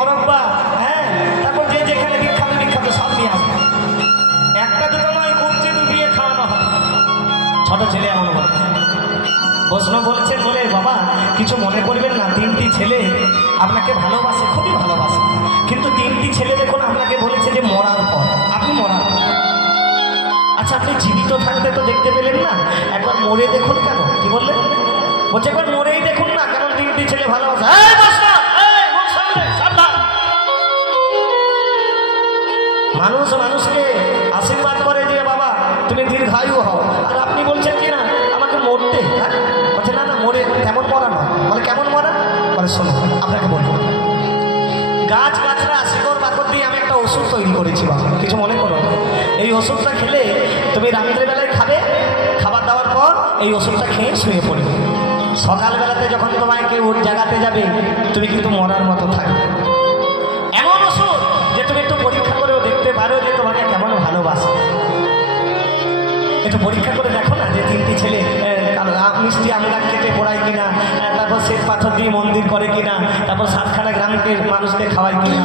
মরব্বা, হ্যাঁ, তারপর যে যেখানে বিখ্যাত বিখ্যাত সব নিয়ে আসবে। একটা দুটো নয়, কুঞ্চি ডুবিয়ে খাওয়ানো হয়। ছোট ছেলে এমন বলছে, বৈষ্ণব বলছেন বলে বাবা কিছু মনে করবেন না, 3টি ছেলে আপনাকে ভালোবাসে, খুবই ভালোবাসে, কিন্তু 3টি ছেলে দেখুন আপনাকে বলেছে যে মরার পর, আপনি মরার পর। আচ্ছা আপনি জীবিত থাকতে তো দেখতে পেলেন না, একবার মরে দেখুন। কেন? কি বললেন? বলছে একবার মরেই দেখুন না কেমন 3টি ছেলে ভালোবাসে। মানুষ মানুষকে আশীর্বাদ করে যে বাবা তুমি দীর্ঘায়ু হও, আর আপনি বলছেন কি না আমাকে মরতে। হ্যাঁ বলছে না না, মরে তেমন মরা নয়। বলে কেমন মরা? বলে শোনো আপনাকে বলবো, গাছ গাছরা শিকড় বাকড় দিয়ে আমি একটা ওষুধ তৈরি করেছি বাবা, কিছু মনে করো। এই ওষুধটা খেলে তুমি রাত্রেবেলায় খাবে, খাবার দাওয়ার পর এই ওষুধটা খেয়ে শুয়ে পড়বে। সকালবেলাতে যখন তোমায় কেউ জাগাতে যাবে তুমি কিন্তু মরার মতো থাকবে। এমন ওষুধ যে তুমি একটু পরীক্ষা করেও দেখতে পারো যে তোমাকে কেমন ভালোবাসে। একটু পরীক্ষা করে দেখো না যে 3টি ছেলে মিষ্টি আম গাছ কেটে পড়ায় কিনা, তারপর শ্বেত পাথর দিয়ে মন্দির করে কিনা, তারপর 7খানা গ্রামকে মানুষকে খাওয়ায় কিনা।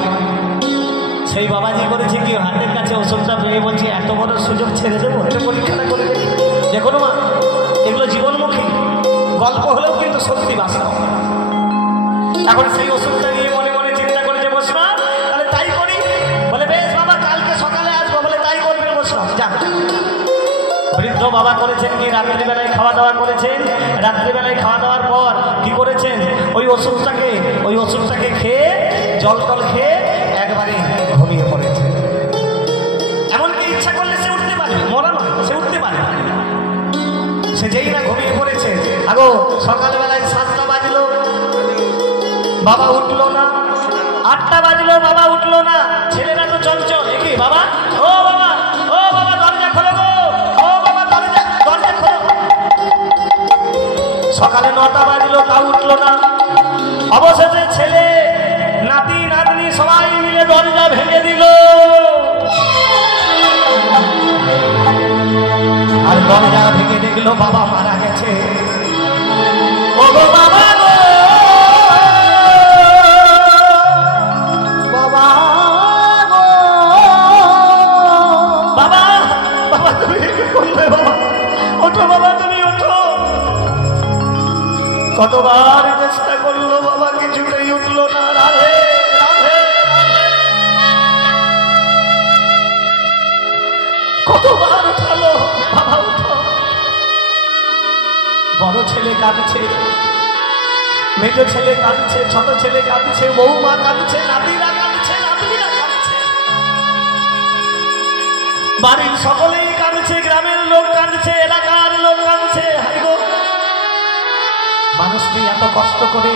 সেই বাবাজি করেছে কি, হাতের কাছে ওষুধটা পেয়ে বলছে এত বড় সুযোগ ছেড়ে দেবো, একটু পরীক্ষাটা করে দেখি। দেখো মা, এগুলো জীবনমুখী গল্প হলেও কিন্তু সত্যি বাস্তব। এখন সেই ওষুধটা নিয়ে মনে মনে চিন্তা করেছে বৈষ্ণব, তাহলে তাই করি। বলে বেশ বাবা, কালকে সকালে আসবো। বলে তাই করবেন বৈষ্ণব, যা। বৃদ্ধ বাবা করেছেন কি, রাত্রিবেলায় খাওয়া দাওয়া করেছেন। রাত্রিবেলায় খাওয়া দাওয়ার পর কি করেছেন, ওই ওষুধটাকে খেয়ে জল টল খেয়ে একবারে ঘুমিয়ে পড়েছে। এমনকি ইচ্ছা করলে সে উঠতে পারে, মরা নয়, সে উঠতে পারে। সে যেই না ঘুমিয়ে পড়েছে, আগো সকালবেলায় 7টা বাজলো, বাবা উঠলো না। 8টা বাজলো, বাবা উঠলো না। ছেলেরা তো চঞ্চল, কি বাবা, ও বাবা, ও বাবা দরজা খোলো গো, ও বাবা দরজা খোলো। সকালে 9টা বাজলো, তাও উঠলো না। অবশেষে ছেলে নাতি নাতনি সবাই মিলে দরজা ভেঙে দিল, আর দরজা ভেঙে দেখলো বাবা মারা গেছে। ও গো বাবা গো, বাবা গো, বাবা, বাবা তুমি কি করলে বাবা? ওঠো বাবা, তুমি ওঠো। কতবার চেষ্টা করলো বাবা, কিছুতেই উঠলো না। রাধে রাধে, কতবার উঠালো, বাবা উঠো। বড় ছেলে কাঁদছে, মেজ ছেলে কাঁদছে, ছোট ছেলে কাঁদছে, বৌমা কাঁদছে, নাতিরা কাঁদছে, নাতনিরা কাঁদছে, বাড়ির সকলেই কাঁদছে, গ্রামের লোক কাঁদছে, এলাকার লোক কাঁদছে। হাই গো, মানুষকে এত কষ্ট করে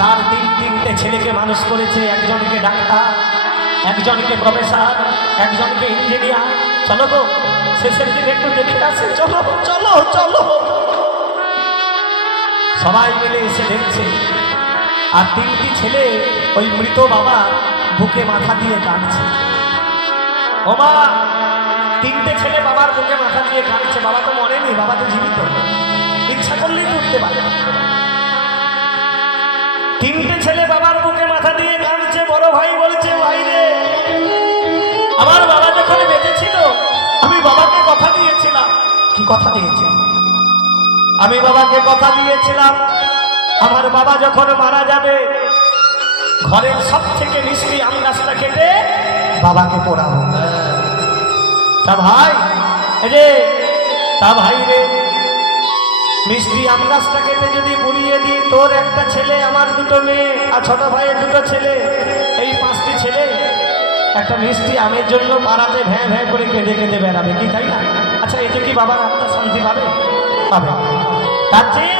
তার 3টে ছেলেকে মানুষ করেছে, একজনকে ডাক্তার, একজনকে প্রফেসর, একজনকে ইঞ্জিনিয়ার। চলো গো শেষের দিকে একটু দেখে আসে, চলো চলো চলো। সবাই মিলে এসে দেখছে, আর 3টি ছেলে ওই মৃত বাবা বুকে মাথা দিয়ে কাঁদছে। ও মা, 3টে ছেলে বাবার বুকে মাথা দিয়ে কাঁদছে। বাবা তো মরেনি, বাবা তো জীবিত, ইচ্ছা করলেই উঠতে পারে। 3টে ছেলে বাবার বুকে মাথা দিয়ে কাঁদছে। বড় ভাই বলছে, ভাই রে, আমার বাবা যখন বেঁচে ছিল আমি বাবাকে কথা দিয়েছিলাম। কি কথা দিয়েছিল? আমি বাবাকে কথা দিয়েছিলাম আমার বাবা যখন মারা যাবে ঘরের সব থেকে মিষ্টি আম গাছটা কেটে বাবাকে পোড়াবো। তা ভাই, এই যে তা ভাই রে, মিষ্টি আম গাছটা কেটে যদি পুড়িয়ে দিই, তোর একটা ছেলে, আমার 2টো মেয়ে, আর ছোট ভাইয়ের 2টো ছেলে, এই 5টি ছেলে একটা মিষ্টি আমের জন্য পাড়াতে ভ্যাঁ ভ্যাঁ করে কেঁদে কেঁদে বেড়াবে, কি তাই না? আচ্ছা, এতে কি বাবার আত্মা শান্তি পাবে? পাবে। তার চেয়ে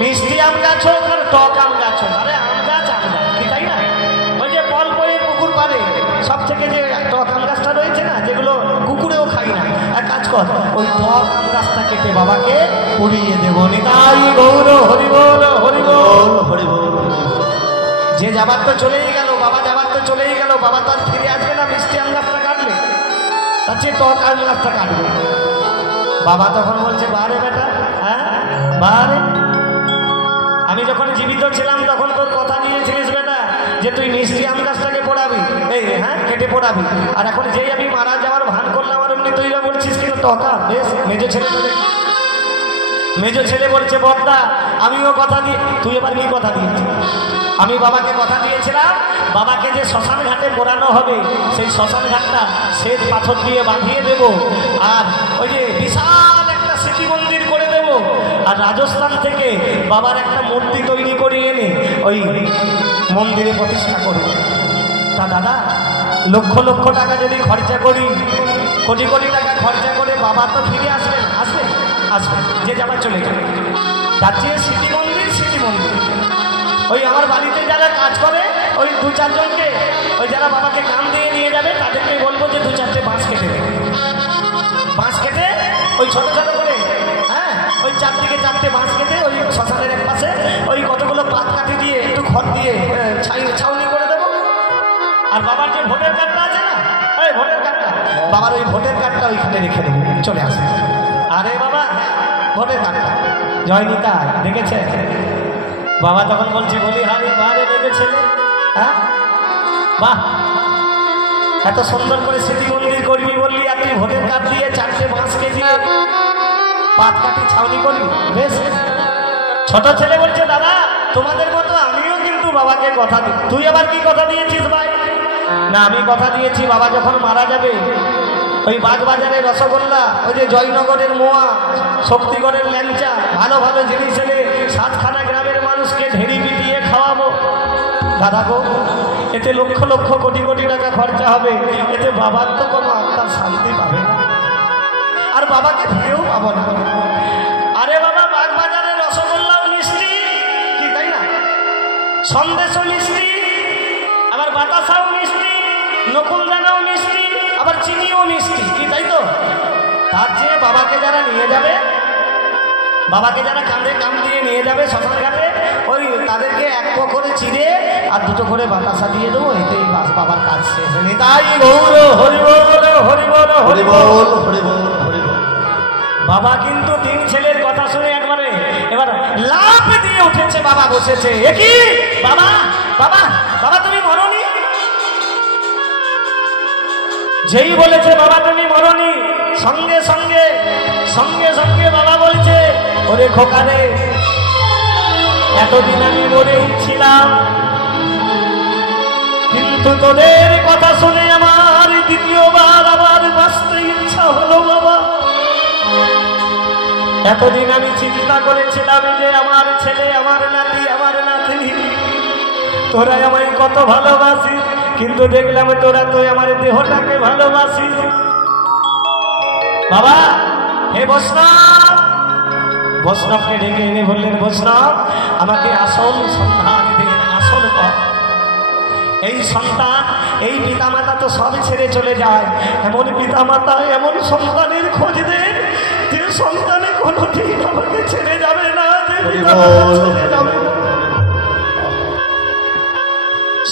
মিষ্টি আম গাছ হোক আর টক আম গাছ হোক, আরে আম গাছ, কি তাই না? ওই যে পল করে পুকুর পারে সব থেকে যে টক আম গাছটা রয়েছে না, যেগুলো কুকুরেও খাই না, এক কাজ কর, ওই টক আম গাছটা কেটে বাবাকে পুড়িয়ে দেবো। নিতাই গৌর হরি বল, হরি বল, হরি বল। যে যাবার তো চলেই গেল, বাবা যাবার তো চলেই গেল, বাবা তো আর ফিরে আসবে না মিষ্টি আম গাছটা কাটলে, তার চেয়ে টক আম গাছটা কাটবে। বাবা তখন বলছে, বারে বেটা, হ্যাঁ বারে, আমি যখন জীবিত ছিলাম তখন তোর কথা দিয়েছিলিস বেটা যে তুই মিষ্টি আম গাছটাকে পোড়াবি, এই হ্যাঁ কেটে পোড়াবি, আর এখন যেই আমি মারা যাওয়ার ভান করলাম আর এমনি তুই বলছিস কিন্তু টকা বেশ। মেজো ছেলে বলছে বড়দা আমিও কথা দিয়ে, তুই এবার কি কথা দিয়েছিস? আমি বাবাকে কথা দিয়েছিলাম বাবাকে যে শ্মশান ঘাটে মোড়ানো হবে সেই শ্মশান ঘাটটা শ্বেত পাথর দিয়ে বাঁধিয়ে দেব, আর ওই যে বিশাল একটা স্মৃতি মন্দির করে দেব, আর রাজস্থান থেকে বাবার একটা মূর্তি তৈরি করে এনে ওই মন্দিরে প্রতিষ্ঠা করব। তা দাদা লক্ষ লক্ষ টাকা যদি খরচা করি, কোটি কোটি টাকা খরচা করে বাবা তো ফিরে আসবে না? আসবে আসবে, যে যাবার চলে যাবে। তার চেয়ে স্মৃতি মন্দির ওই আমার বাড়িতে যারা কাজ করে ওই দু চারজনকে, ওই যারা বাবাকে কাম দিয়ে নিয়ে যাবে তাদেরকে বলবো যে দু চারটে বাঁশ কেটে দেবে, বাঁশ কেটে ওই ছোট ছোট করে, হ্যাঁ ওই চারদিকে চারটে বাঁশ কেটে ওই শ্মশানের এক পাশে ওই কতগুলো পাত কাটি দিয়ে একটু খড় দিয়ে ছাউনি করে দেবো। আর বাবার যে ভোটের কার্ডটা আছে না, ওই ভোটের কার্ডটা, বাবার ওই ভোটের কার্ডটা ওইখানে রেখে দেবো, চলে আসে। আরে বাবা ভোটের কার্ডটা জয়নিতা দেখেছে? বাবা তখন বলছি বলি হারি বারে দেখেছে, হ্যাঁ বাহ এত সুন্দর করে স্মৃতি মন্দির করবি বললি, আর তুই ভোটের কার্ড দিয়ে চারটে বাঁশকে দিয়ে পাত কাটি ছাউনি করবি, বেশ। ছোট ছেলে বলছে দাদা তোমাদের মতো আমিও কিন্তু বাবাকে কথা দিই। তুই আবার কি কথা দিয়েছিস ভাই? না আমি কথা দিয়েছি বাবা যখন মারা যাবে ওই বাগবাজারের রসগোল্লা, ওই যে জয়নগরের মোয়া, শক্তিগড়ের ল্যাংচা, ভালো ভালো জিনিস এনে 7খানা গ্রামের মানুষকে ঢেড়ি পিটিয়ে খাওয়াবো। দাদা গো এতে লক্ষ লক্ষ কোটি কোটি টাকা খরচা হবে, এতে বাবার তো কোনো আত্মার শান্তি পাবে না, আর বাবাকে ফিরেও পাবো না। আরে বাবা বাগবাজারের রসগোল্লাও মিষ্টি, কি তাই না? সন্দেশও মিষ্টি, আবার বাতাসাও মিষ্টি, নকুলদানাও মিষ্টি, আবার চিনিও মিষ্টি, কি তাই তো? তার চেয়ে বাবাকে যারা নিয়ে যাবে, বাবাকে যারা কাঁধে কাম দিয়ে নিয়ে যাবে শ্মশান ঘাটে, ওই তাদেরকে এক পো করে চিড়ে আর দুটো করে বাতাসা দিয়ে দেবো, এতেই বাবার কাজ শেষ। তাই বাবা কিন্তু 3 ছেলের কথা শুনে একবারে এবার লাফ দিয়ে উঠেছে, বাবা বসেছে। একই বাবা বাবা বাবা তুমি মরনি? যেই বলেছে বাবা তুমি মরনি, সঙ্গে সঙ্গে সঙ্গে সঙ্গে বাবা বলছে ওরে খোকারে এতদিন আমি মরে উঠছিলাম, কিন্তু তোদের কথা শুনে আমার দ্বিতীয়বার আবার বাঁচতে ইচ্ছা হলো বাবা। এতদিন আমি চিন্তা করেছিলাম যে আমার ছেলে, আমার নাতি, আমার নাতনি তোরা আমায় কত ভালোবাসিস, কিন্তু দেখলাম তোরা তো আমার দেহটাকে ভালোবাসিস। বাবা হে বৈষ্ণব, বৈষ্ণবকে ডেকে এনে বললেন বৈষ্ণব আমাকে আসল সন্ধান দিন, আসল পথ। এই সন্তান, এই পিতামাতা তো সব ছেড়ে চলে যায়, এমন পিতামাতা এমন সন্তানের খোঁজ দেন যে সন্তানে কোনোদিন আমাকে ছেড়ে যাবে না, ছেড়ে যাবে না।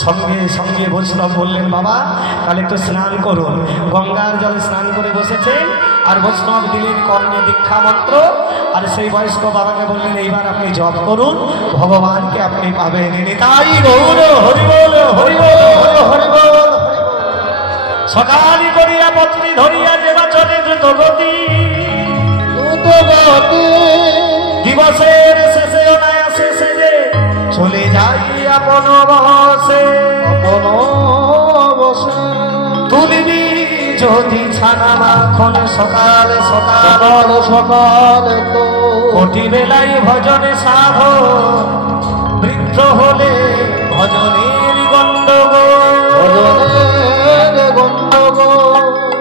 সঙ্গে সঙ্গে বৈষ্ণব বললেন বাবা তাহলে একটু স্নান করুন। গঙ্গার জলে স্নান করে বসেছেন, আর বৈষ্ণব দিলেন কর্ণে দীক্ষা মন্ত্র, আর সেই বয়স্ক বাবাকে বললেন এইবার আপনি জপ করুন, ভগবানকে আপনি পাবেন। তাই গৌর হরি বল হরি বল হরি বল। সকালি করিয়া পত্নী ধরিয়া যেবা চলে দ্রুত গতি, দিবসের শেষে অনায়াসে সেজে চলে যাই আপন বসে, আপন বসে তুলিবি যদি ছানা মাখন সকাল সকাল সকাল কোটি বেলায় ভজনে সাধ, বৃদ্ধ হলে ভজনের গণ্ডগোল,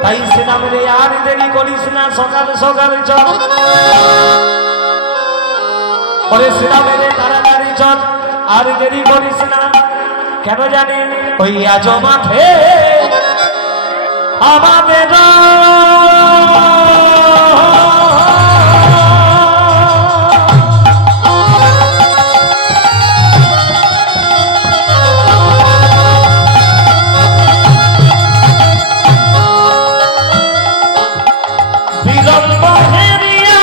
তাই সেনাম রে আর দেরি করিস না, সকাল সকাল চল ওরে সেনামে রে তাড়াতাড়ি চল, আর দেরি করিস না। কেন জানি ওই আজ মাঠে আমাদের বিলম্ব হেরিয়া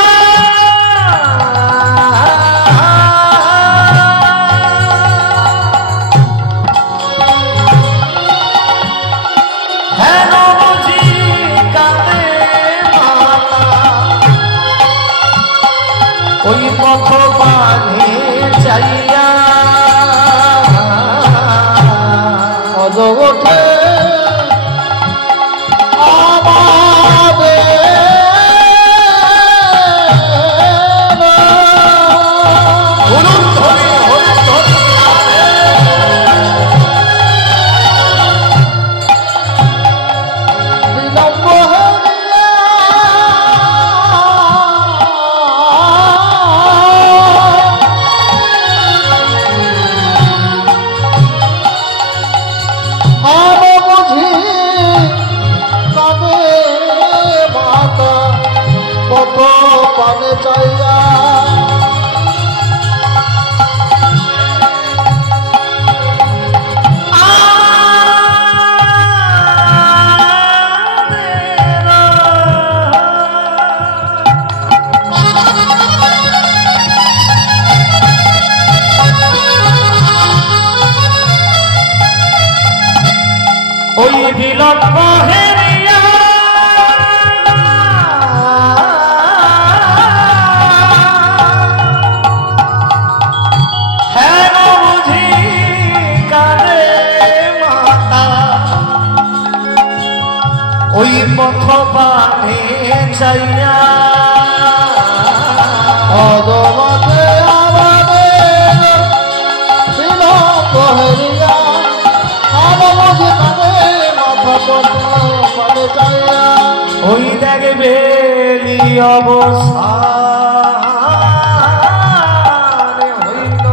বিলম্ব হেরিয়া হেন বুঝি কাঁদে মাতা ওই পথ পানে চাইয়া অদমতে আমাদের বিলম্ব হেরিয়া অবমুঝে কাঁদে মাথা পানে চাইয়া ওই দেখবে অবসান হইল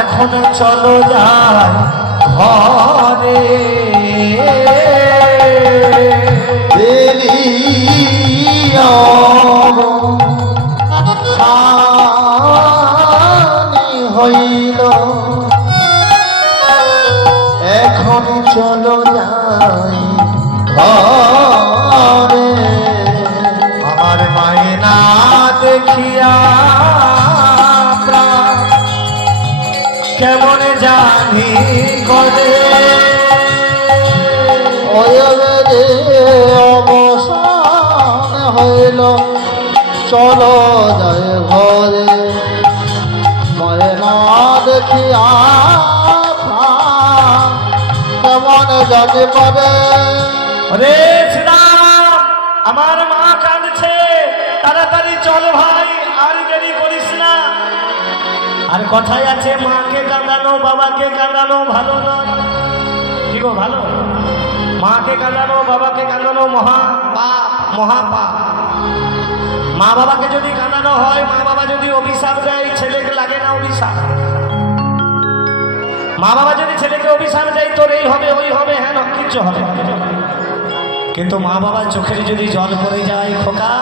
এখন চলো যাই ঘরে হইল এখন চলো যাই ঘরে আমার মায়না দেখিয়া প্রাণ কেমন জানি করে অবসান হইল চলো যায় ঘরে ময়না দেখিয়া কেমন জানি পারে রে শ্রীরাম আমার মা কাঁদছে তাড়াতাড়ি চল ভাই আর দেরি করিস না আর কথাই আছে মাকে কাঁদানো বাবাকে কাঁদানো ভালো নয় কি গো ভালো মাকে কাঁদানো বাবাকে কাঁদানো মহাপাপ মা বাবাকে যদি কাঁদানো হয় মা বাবা যদি অভিশাপ দেয় ছেলেকে লাগে না অভিশাপ মা বাবা যদি ছেলেকে অভিশাপ দেয় তোর এই হবে ওই হবে হ্যাঁ কিচ্ছু হবে কিন্তু মা বাবার চোখের যদি জল পড়ে যায় খোকা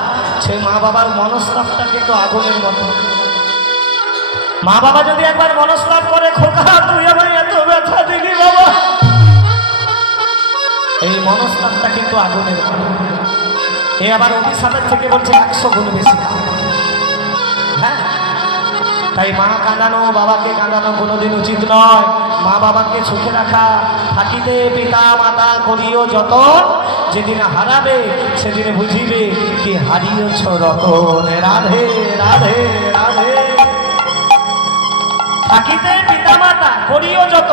সে মা বাবার মনস্তাপটা কিন্তু আগুনের মতো মা বাবা যদি একবার মনস্তাপ করে খোকা তুই আমার এত ব্যথা দিলি বাবা এই মনস্তাপটা কিন্তু আগুনের মতো এ আবার অভিশাপের থেকে বলছে 100 গুণ বেশি হ্যাঁ তাই মা কাঁদানো বাবাকে কাঁদানো কোনোদিন উচিত নয় মা বাবাকে সুখে রাখা থাকিতে পিতা মাতা করিও যত যেদিন হারাবে সেদিন বুঝিবে কি হারিয়েছ রতন রাধে রাধে রাধে থাকিতে পিতা মাতা করিও যত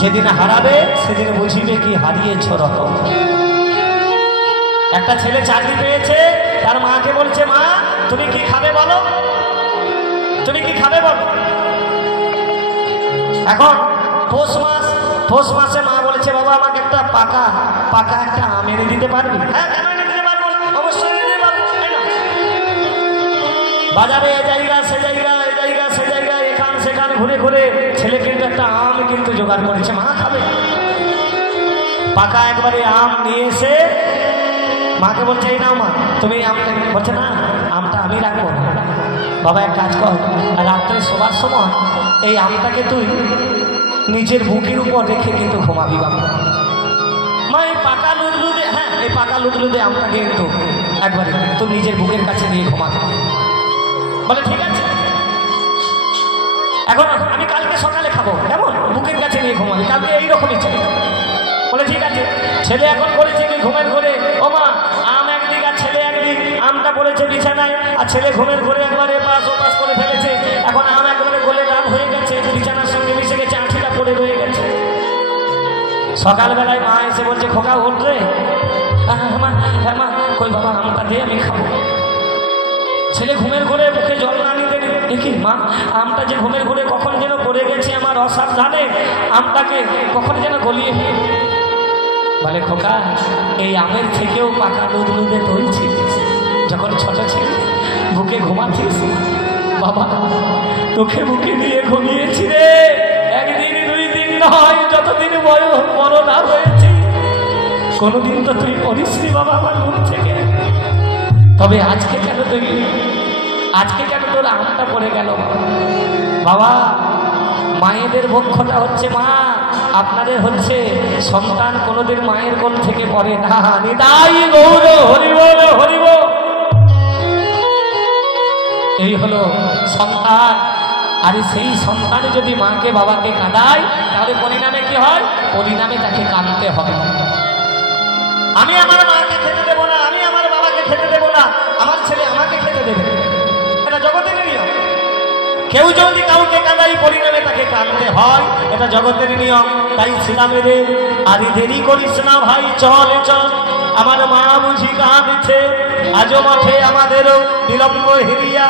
যেদিন হারাবে সেদিন বুঝিবে কি হারিয়েছ রতন একটা ছেলে চাকরি পেয়েছে তার মাকে বলছে মা তুমি কি খাবে বলো তুমি কি খাবে বলো এখন পৌষ মাসে মা বলেছে বাবা আমাকে একটা পাকা একটা আম এনে দিতে পারবি হ্যাঁ কেন এনে দিতে পারবো না অবশ্যই এনে দিতে পারবো তাই না বাজারে এ জায়গা সে জায়গা এ জায়গা সে জায়গা এখান সেখানে ঘুরে ঘুরে ছেলে কিন্তু একটা আম কিন্তু জোগাড় করেছে মা খাবে পাকা একবারে আম নিয়ে এসে মাকে বলছে এই নাও মা তুমি আমটা বলছে না আমটা আমি রাখবো বাবা এক কাজ কর রাত্রে শোবার সময় এই আমটাকে তুই নিজের বুকের উপর রেখে কিন্তু ঘুমাবি বাবা মা এই পাকা লুদলুদে হ্যাঁ এই পাকা লুদলুদে আমটাকে কিন্তু একবারে তুই নিজের বুকের কাছে নিয়ে ঘুমাবি বলে ঠিক আছে এখন আমি কালকে সকালে খাবো কেমন বুকের কাছে নিয়ে ঘুমাবি কালকে এইরকমই ছেলে বলে ঠিক আছে ছেলে এখন করেছে কি ঘুমের ঘরে ও মা আম একদিক আর ছেলে একদিক আমটা পড়েছে বিছানায় আর ছেলে ঘুমের ঘরে একবার এপাশ ওপাশ করে ফেলেছে এখন আম একবারে গোলে ডাব হয়ে গেছে বিছানার সঙ্গে মিশে গেছে আঁঠিটা পড়ে রয়ে গেছে সকালবেলায় মা এসে বলছে খোকা ওঠ রে হ্যাঁ মা কই বাবা আমটা দিয়ে আমি খাবো ছেলে ঘুমের ঘরে মুখে জল না নিতে দেখি মা আমটা যে ঘুমের ঘরে কখন যেন পড়ে গেছে আমার অসাবধানে আমটাকে কখন যেন গলিয়ে বলে খোকা এই আমের থেকেও পাকা লুদলুদে তুই ছিলিস যখন ছোট ছিল বুকে ঘুমাচ্ছিস বাবা তোকে বুকে নিয়ে ঘুমিয়েছি রে একদিন 2 দিন নয় যতদিন বড় না হয়েছে কোনোদিন তো তুই পড়িসনি বাবা আমার ঘুম থেকে তবে আজকে কেন তোর আমটা পড়ে গেল বাবা মায়েদের বক্ষটা হচ্ছে মা আপনাদের হচ্ছে সন্তান কোনোদিন মায়ের কোল থেকে পড়ে না নিতাই গৌর হরিবল হরিব এই হলো সন্তান। আর সেই সন্তান যদি মাকে বাবাকে কাঁদায় তাহলে পরিণামে কি হয়? পরিণামে তাকে কাঁদতে হবে। আমি আমার মাকে খেতে দেবো না, আমি আমার বাবাকে খেতে দেবো না, আমার ছেলে আমাকে খেতে দেবে, এটা জগতের নিয়ম। কেউ যদি কাউকে কাঁদাই পরিণামে তাকে কাঁদতে হয়, এটা জগতের নিয়ম। তাই শ্রীরামের আর দেরি করিস না ভাই, চল চল, আমার মা বুঝি কাঁদছে, আজও মাঠে আমাদেরও বিলম্ব হেরিয়া,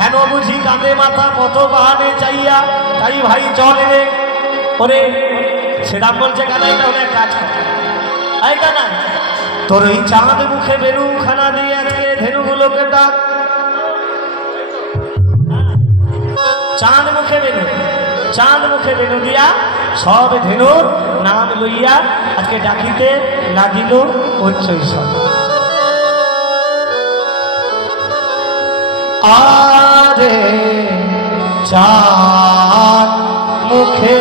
হেন বুঝি কাঁদে মাথা কত বাহানে চাইয়া, তাই ভাই চল রে। ওরে শ্রীরাম বলছে কানাই তাহলে এক কাজ কর, আই কানা তোর ওই চাঁদ মুখে বেরু খানা দিয়ে আজকে ধেনুগুলোকে ডাক, চাঁদ মুখে বেনু, চাঁদ মুখে বেনু দিয়া সব ধেনুর নাম লইয়া আজকে ডাকিতে লাগিল উচ্চৈঃস্বর। আরে চাঁদ মুখে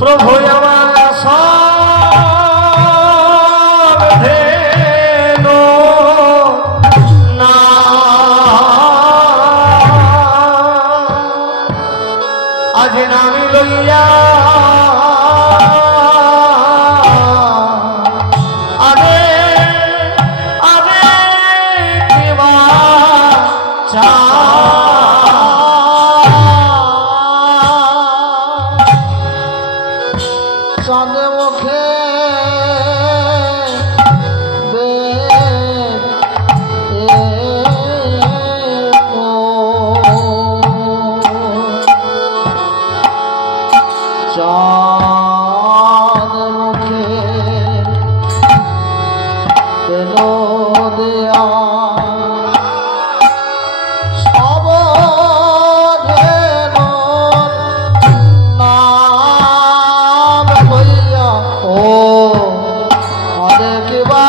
প্রভু আমার সব ধেনু না আজ নামি লইয়া আরে আরে কেবা চা চাঁদ মুখে চাঁদ মুখে পেলো দেয়া সব ধেনুর নাম লইয়া ও আরে কিবা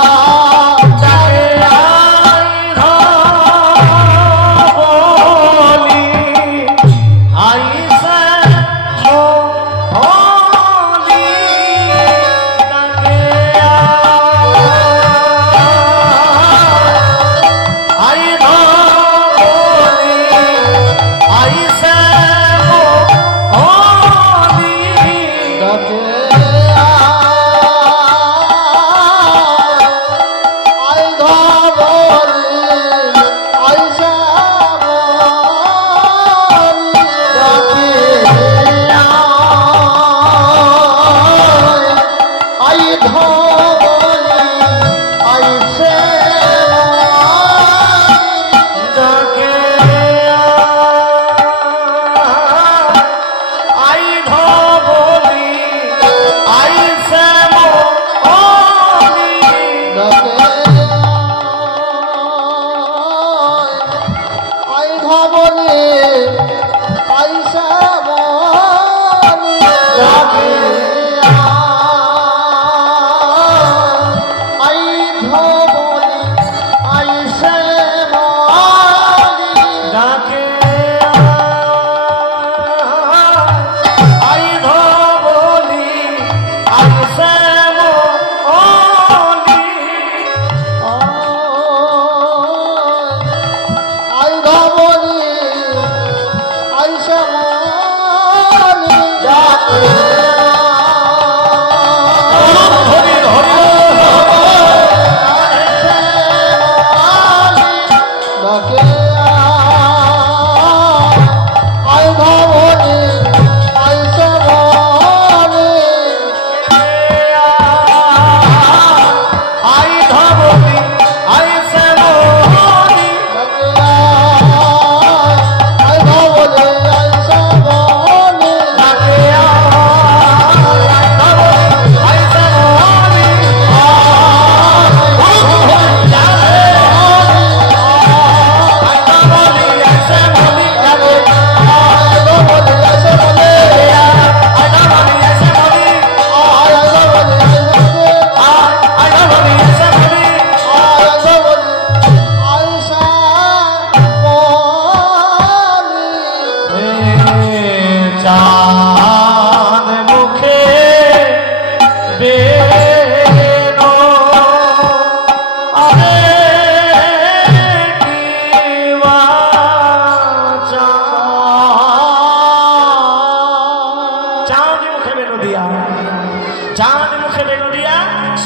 চাঁদ মুখে বেনু দিয়া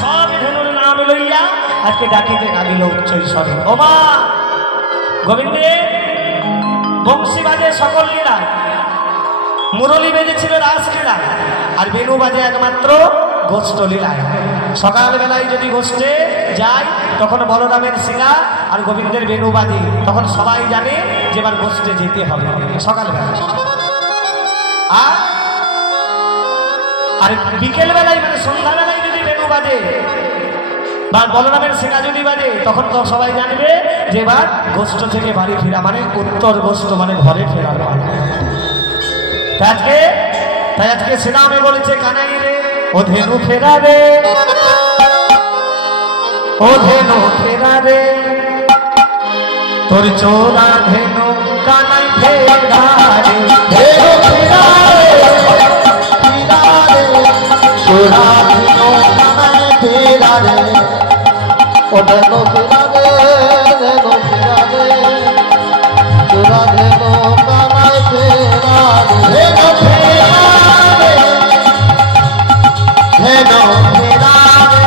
সব ধেনুর নাম লইয়া আজকে ডাকিতে লাগিল উচ্চই স্বরে। ও মা গোবিন্দে বংশী বাজে সকল লীলা, মুরলী বেজেছিল রাসলীলা, আর বেনু বাজে একমাত্র গোষ্ঠ লীলায়। সকালবেলায় যদি গোষ্ঠে যায় তখন বলরামের শিলা আর গোবিন্দের বেনু বাজে, তখন সবাই জানে যে এবার গোষ্ঠে যেতে হবে সকালবেলা। আর বিকেল বেলায় মানে সন্ধ্যাবেলায় যদি বেনু বাজে বা বলরামের শিলা যদি বাজে, তখন তো সবাই জানবে যে এবার গোষ্ঠ থেকে বাড়ি ফেরা মানে উত্তর গোষ্ঠ মানে ঘরে ফেরার পালা। তাই আজকে শ্রীরামে বলেছে কানাই রে ও ধেনু ফেরা রে, ও ধেনু ফেরা রে, তোর চোরা ধেনু কানাই ফেরা রে, ধেনু ফেরা রে, ফিরা রে চোরা ধেনু কানাই ফেরা রে, ও ধেনু ফিরা রে, ধেনু ফিরা রে, চোরা ধেনু কানাই ফেরা রে, ধেনু ফেরা রে, ধেনু ফেরা রে,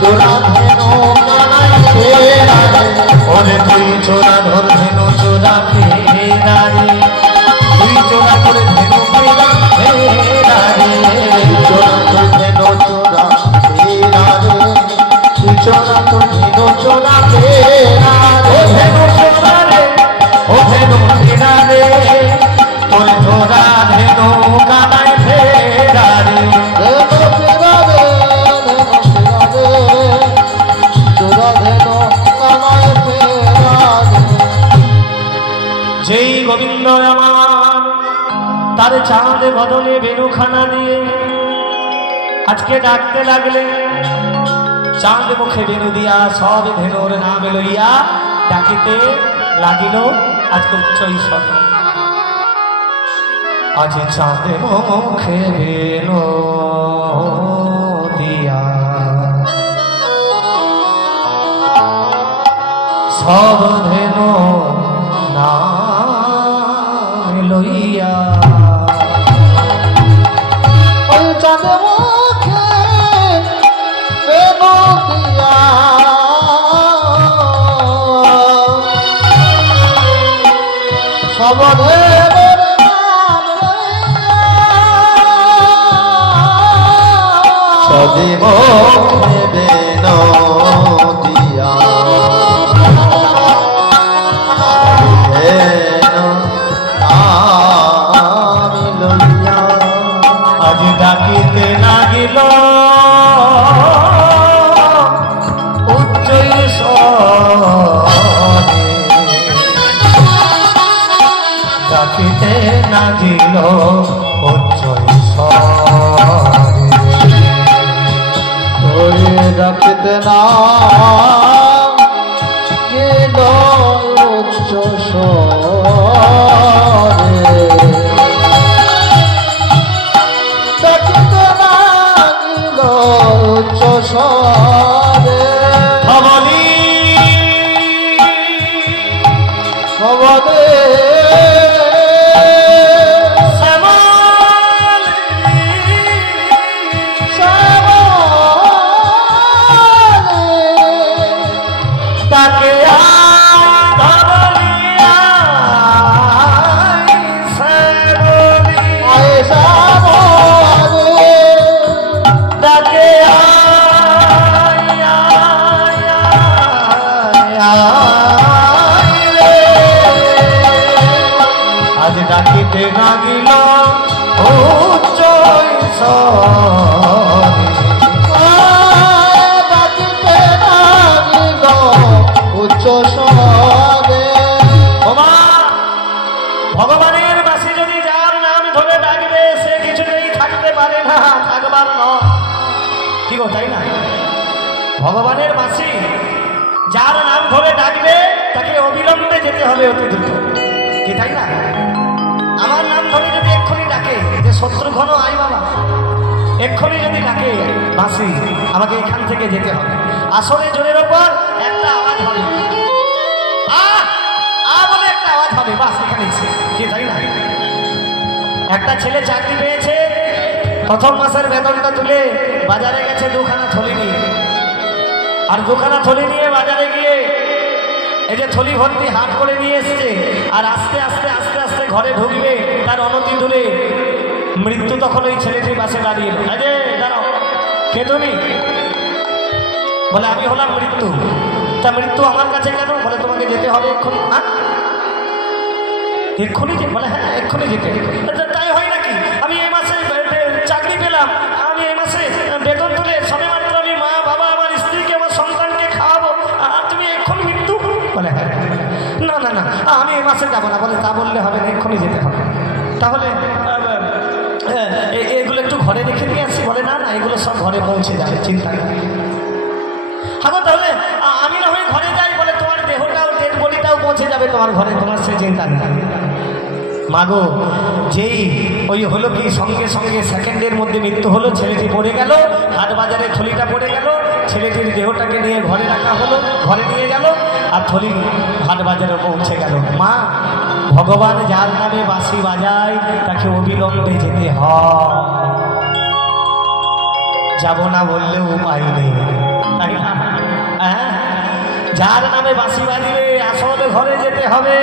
চোরা ধেনু কানাই ফেরা রে, ওরে তুই চোরা ধর ধেনু চোরা ফেরা রে, তুই চোরা করে ধেনু ফেরা ফেরা রে, চোরা তোর ধেনু চোরা ফেরা রে, তুই চোরা তোর ধেনু চোরা ফেরা ও রে, ধেনু চোরা রে, ও ধেনু ফেরা রে, তোর চোরা ধেনু কানাই ফেরা রে। ধেনু ফেরা রে, ধেনু ফেরা রে, চোরা ধেনু কানাই ফেরা রে। যেই গোবিন্দ আমার তার চাঁদ বদলে বেনুখানা দিয়ে আজকে ডাকতে লাগলে, চাঁদ মুখে বেনু দিয়া সব ধেনুর নাম লইয়া ডাকিতে লাগিল আজকে উচ্চ ঈশ্বর। আজ চাঁদ মুখে বেনু দিয়া সব ধেনু নাম লইয়া, ওই চাঁদ মুখে বেনু দিয়া সব ধেনুর নাম লইয়া, সবে মুখে বেনু দিয়া ধেনু আমি লইয়া, আজ ডাকিতে লাগিল উচ্চ স্বরে, ডাকিতে লাগিল উচ্চ স্বরে, ওরে ডাকিতে না গেল উচ্চ স্বরে, ডাকিতে না গেল উচ্চ স্বরে, ভবনী সবদে তাকে আজ ডাকিতে লাগিল উচ্চ ডাকিতে না গেল উচ্চ স্বরে। ওমা ভগবানের বাসী যদি যার নাম ধরে ডাকবে সে কিছুতেই থাকতে পারে না, থাকবার নয়। কি গো তাই না? ভগবানের বাসী যার নাম ধরে ডাকবে তাকে অবিলম্বে যেতে হবে অতি দ্রুত, কি তাই না? আমার নাম ধরে যদি এক্ষুনি ডাকে যে শত্রুঘ্ন আই বাবা, এক্ষুনি যদি ডাকে বাসী আমাকে এখান থেকে যেতে হবে, আসলে জোরের ওপর একটা আওয়াজ হবে, বলে একটা আওয়াজ হবে, বাস এখানে কি তাই না? একটা ছেলে চাকরি পেয়েছে প্রথম মাসের বেতনটা তুলে বাজারে গেছে দুখানা থলি নিয়ে, আর দুখানা থলি নিয়ে বাজারে গিয়ে এই যে থলি ভর্তি হাট করে নিয়ে এসছে, আর আস্তে আস্তে আস্তে আস্তে ঘরে ঢুকবে, তার অনতি দূরে মৃত্যু তখন ওই ছেলেটির পাশে দাঁড়িয়ে। আরে দাঁড়াও, কে তুমি? বলে আমি হলাম মৃত্যু। তা মৃত্যু আমার কাছে কেন? বলে তোমাকে যেতে হবে এক্ষুনি। হ্যাঁ এক্ষুনি যে? বলে হ্যাঁ এক্ষুনি যেতে। তাই হয় নাকি? আমি এই মাসে চাকরি পেলাম, আমি এই মাসে বেতন তুলে সবে মাত্র আমি মা বাবা আমার স্ত্রীকে আমার সন্তানকে খাওয়াবো, আর তুমি এক্ষুনি মৃত্যু? বলে হ্যাঁ। না না না আমি এই মাসে যাবো না। বলে তা বললে হবে না, এক্ষুনি যেতে হবে। তাহলে এগুলো একটু ঘরে রেখে দিয়ে আসছি। বলে না না এগুলো সব ঘরে পৌঁছে যাবে, চিন্তা নেই। হ্যাঁ তাহলে আমি না হয় ঘরে যাই। বলে তোমার দেহটাও ডেড বডিটাও পৌঁছে যাবে তোমার ঘরে, তোমার সে চিন্তা নেই। মাগো যেই ওই হলো কি সঙ্গে সঙ্গে সেকেন্ডের মধ্যে মৃত্যু হলো, ছেলেটি পড়ে গেল, হাট বাজারে থলিটা পড়ে গেল, ছেলেটির দেহটাকে নিয়ে ঘরে রাখা হলো, ঘরে নিয়ে গেল, আর থলি হাট বাজারে পৌঁছে গেল। মা ভগবান যার নামে বাঁশি বাজায় তাকে অবিলম্বে যেতে হয়, যাব না বললেও উপায় নেই, তাই না? হ্যাঁ যার নামে বাঁশি বাজবে আসলে ঘরে যেতে হবে।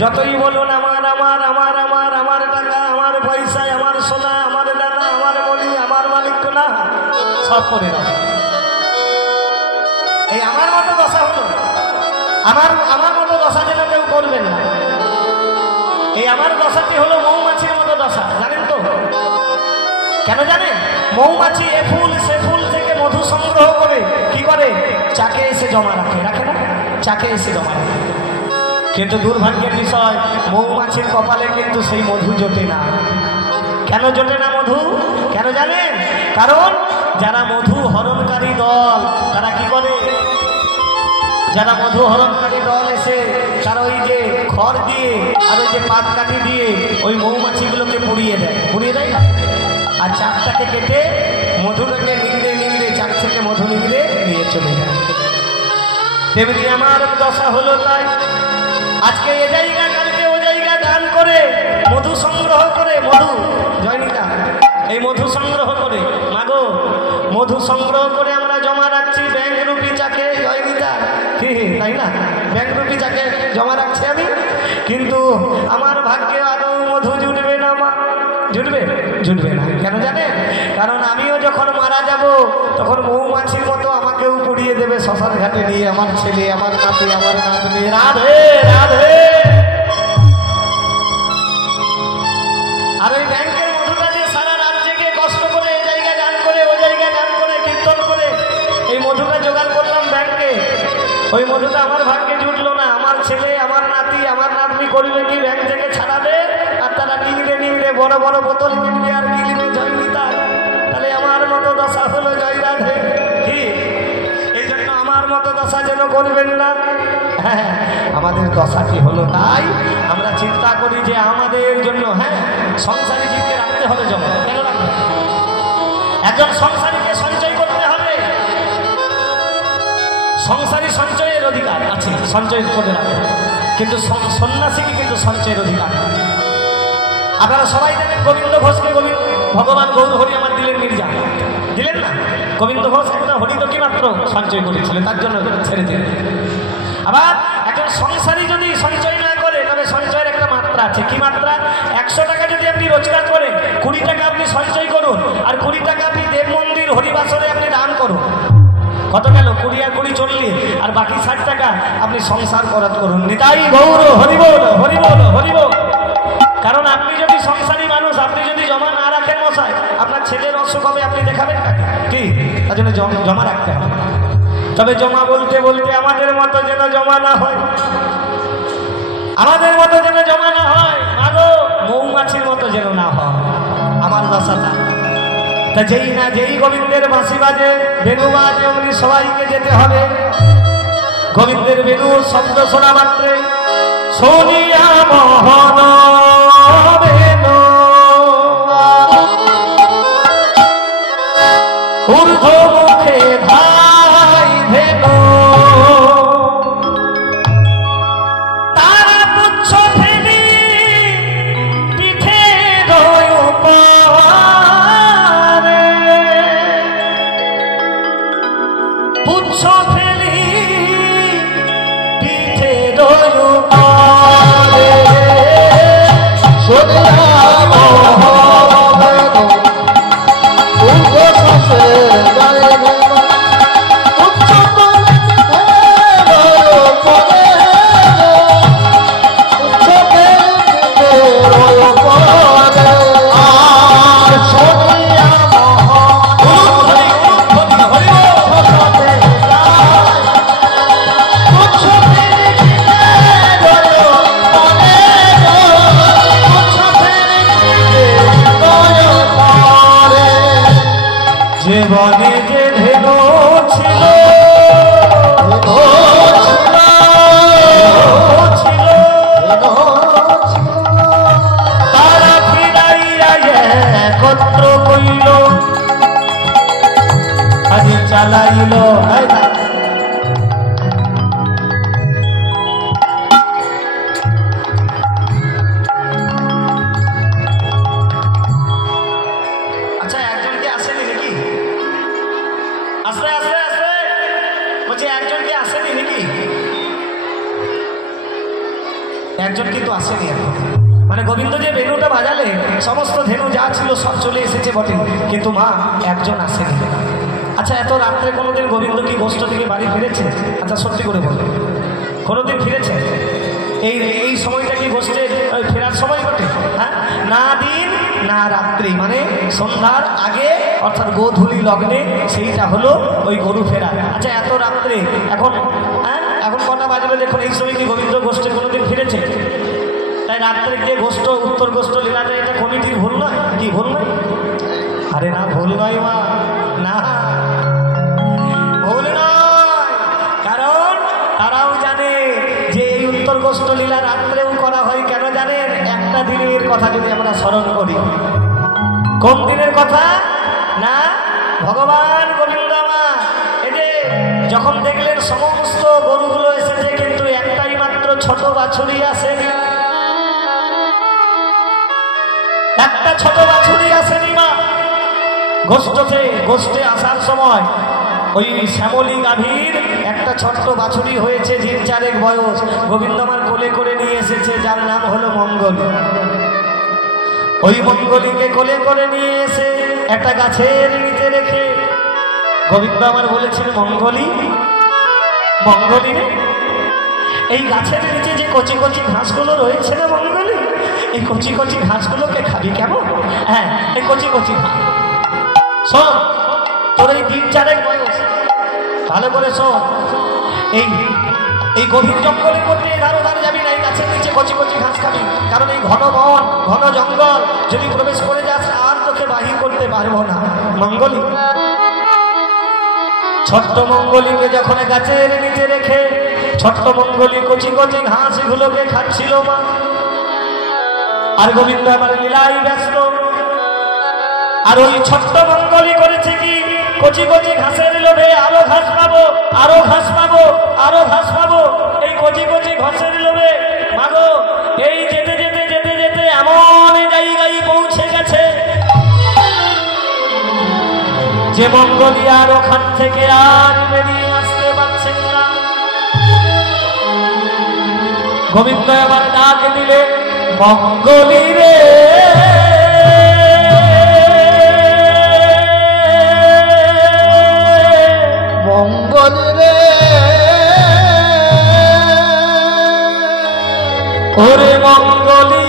যতই বলুন আমার আমার আমার আমার আমার টাকা, আমার পয়সা, আমার সোনা, আমার দানা, আমার মনি, আমার মালিক, না সব করে দাও। এই আমার মতো দশা হলো, আমার মতো দশা যেন কেউ করবেন না। এই আমার দশাটি হলো মৌমাছির মতো দশা, জানেন তো? কেন জানেন? মৌমাছি এ ফুল সে ফুল থেকে মধু সংগ্রহ করে কি করে? চাকে এসে জমা রাখে, রাখে না? চাকে এসে জমা রাখে। কিন্তু দুর্ভাগ্যের বিষয় মৌমাছির কপালে কিন্তু সেই মধু জোটে না। কেন জোটে না মধু? কেন জানেন? কারণ যারা মধু হরণকারী দল তারা কি করে? যারা মধু হরণকারী দল এসে তারা ওই যে খড় দিয়ে আর ওই যে পাত কাঠি দিয়ে ওই মৌমাছিগুলোকে পুড়িয়ে দেয়, পুড়িয়ে দেয়, আর চাকটাকে কেটে মধুটাকে নিংড়ে নিংড়ে চাক থেকে মধু নিংড়ে নিয়ে চলে যায়। তেমনি আমার দশা হলো তাই। আজকে এ জায়গা কালকে ও জায়গা গান করে মধু সংগ্রহ করে, মধু জয়নিতা এই মধু সংগ্রহ করে, মাগো মধু সংগ্রহ করে আমরা জমা রাখছি ব্যাংক রুপি চাকে, জয়নিতা তাই না? ব্যাংক রুপি চাকে জমা রাখছি আমি, কিন্তু আমার ভাগ্যে আদৌ মধু জুটবে না। মা জুটবে? জুটবে না। কেন জানেন? কারণ আমিও যখন মারা যাব তখন মৌমাছির মতো আমাকেও পুড়িয়ে দেবে শ্মশান ঘাটে নিয়ে, আমার ছেলে, আমার নাতি, আমার নাতনি। রাধে রাধে। আর ওই ব্যাংকের মধুটা দিয়ে সারা রাত জেগে কষ্ট করে এই জায়গায় গান করে ওই জায়গায় গান করে কীর্তন করে এই মধুটা জোগাড় করলাম ব্যাংকে, ওই মধুটা আমার ভাগ্যে জুটলো না। আমার ছেলে, আমার নাতি, আমার নাতনি করবে কি? ব্যাংক থেকে ছাড়াবে, আর তারা নিংড়ে নিংড়ে বড় বড় বোতল কিনবে আর কিনবে, জয়নিতা। তাহলে আমার মতো দশা হলো, জয় রাধে। কি এই জন্য আমার মতো দশা যেন করবেন না। হ্যাঁ আমাদের দশাটি হলো তাই আমরা চিন্তা করি যে আমাদের জন্য হ্যাঁ সংসারী জীবকে রাখতে হবে জমা। কেন রাখবে? একজন সংসারীকে সঞ্চয় করতে হবে। সংসারী সঞ্চয়ের অধিকার আছে, সঞ্চয় করে রাখবে, কিন্তু সন্ন্যাসীকে কিন্তু সঞ্চয়ের অধিকার। আপনারা সবাই জানেন গোবিন্দ ঘোষকে ভগবান গৌর হরি আমার দিলেন মির্জা, দিলেন না? গোবিন্দ ঘোষ একটা হরিদকি মাত্র সঞ্চয় করেছিলেন, তার জন্য ছেড়ে দিলেন। আবার একজন সংসারী যদি সঞ্চয় না করে তবে সঞ্চয়ের একটা মাত্রা আছে। কি মাত্রা? 100 টাকা যদি আপনি রোজগার করেন 20 টাকা আপনি সঞ্চয় করুন, আর 20 টাকা আপনি দেব মন্দির হরিবাসরে আপনি দান করুন। কত গেল? 20 আর 20 40, আর বাকি 60 টাকা আপনি সংসার করাত করুন। নিতাই গৌর হরিবোল হরিবোল হরিবোল। কারণ আপনি যদি সংসারী মানুষ, আপনি যদি জমা না রাখেন মশাই, আপনার ছেলের অসুখ হবে, আপনি দেখাবেন কি? তার জন্য জমা রাখতে হবে। তবে জমা বলতে বলতে আমাদের মতো যেন জমা না হয়, আমাদের মতো যেন জমা না হয়, আরো মৌমাছির মতো যেন না হয় আমার দশাটা। তা যেই গোবিন্দের বাঁশি বাজে, বেনু বাজে, অমনি সবাইকে যেতে হবে। গোবিন্দের বেনু শব্দ শোনা মাত্রে সোনিয়া মোহন বেনু ঊর্ধ্ব মুখে ভাই ধেনু, তারা পুচ্ছ ফেলি পিঠে রয় ঊর্ধ্বশ্বাসে যায় রে উচ্চতর ঢেউর পরে উচ্চতর ঢেউর পরে আর শুনিয়া জীবনে যে ধেনু ছিল তারা ফিরাইয়া একত্র কইল আজ চালাইল আচ্ছা একজন কি আসেনি নাকি আস্তে আস্তে আস্তে বলছি একজন কি আসেনি নাকি একজন কিন্তু আসেনি এখন মানে গোবিন্দ যে বেনুটা বাজালে সমস্ত ধেনু যা ছিল সব চলে এসেছে বটে কিন্তু মা একজন আসেনি আচ্ছা এত রাত্রে কোনোদিন গোবিন্দ কি গোষ্ঠ থেকে বাড়ি ফিরেছে আচ্ছা সত্যি করে বলো কোনোদিন ফিরেছে এই সময়টা কি গোষ্ঠে ফেরার সময় বটে হ্যাঁ না দিন না রাত্রি মানে সন্ধ্যার আগে অর্থাৎ গোধূলি লগ্নে সেইটা হলো ওই গরু ফেরা আচ্ছা এত রাত্রে এখন হ্যাঁ এখন কটা বাজবে দেখুন এই সময় কি গোবিন্দ গোষ্ঠে কোনোদিন ফিরেছে তাই রাত্রে গিয়ে গোষ্ঠ উত্তর গোষ্ঠ লীলাটা এটা কমিটির ভুল নয় কি ভুল নয় আরে না ভুল নয় মা না ভুল নয় কারণ তারাও জানে যে এই উত্তর গোষ্ঠ লীলা রাত্রেও করা হয় কেন জানেন একটা দিনের কথা যদি আমরা স্মরণ করি কোন দিনের কথা না ভগবান গোবিন্দ আমার এই যে যখন দেখলেন সমস্ত গরুগুলো এসেছে কিন্তু একটাই মাত্র ছোট বাছুরি আসেনি একটা ছোট বাছুরি আসেনি মা গোষ্ঠে আসার সময় ওই শ্যামলী গাভীর একটা ছোট্ট বাছুরি হয়েছে 3-4 বয়স গোবিন্দ আমার কোলে করে নিয়ে এসেছে যার নাম হলো মঙ্গলী ওই মঙ্গলীকে কোলে করে নিয়ে এসে একটা গাছের নিচে রেখে গোবিন্দ আমার বলেছেন মঙ্গলী মঙ্গলী রে এই গাছের নিচে যে কচি কচি ঘাসগুলো রয়েছে না মঙ্গলী এই কচি কচি ঘাসগুলোকে খাবি কেমন হ্যাঁ এই কচি কচি ঘাস শোন তোর এই 3-4 বয়স ভালো করে শোন এই গভীর জঙ্গলের মধ্যে ধারো যাবি না এই গাছের নিচে কচি কচি ঘাস খাবি কারণ এই ঘন বন ঘন জঙ্গল যদি প্রবেশ করে যাস আর তোকে বাহির করতে পারবো না মঙ্গলী ছোট্ট মঙ্গলীকে যখন গাছের নিচে রেখে ছোট্ট মঙ্গলী কচি কচি ঘাসগুলোকে খাচ্ছিল মা আর গোবিন্দ আমার লীলাই ব্যস্ত আর ওই ছোট্ট মঙ্গলী করেছে কি কচি কচি ঘাসের লোভে আরো ঘাস পাবো আরো ঘাস পাবো আরো ঘাস পাবো এই কচি কচি ঘাসের লোভে মাগো এই যেতে যেতে যেতে যেতে এমন জায়গায় পৌঁছে গেছে যে মঙ্গলী আর ওখান থেকে আর বেরিয়ে আসতে পারছেন না গোবিন্দ আবার ডাক দিলে মঙ্গলী রে মঙ্গলী রে ওরে মঙ্গলী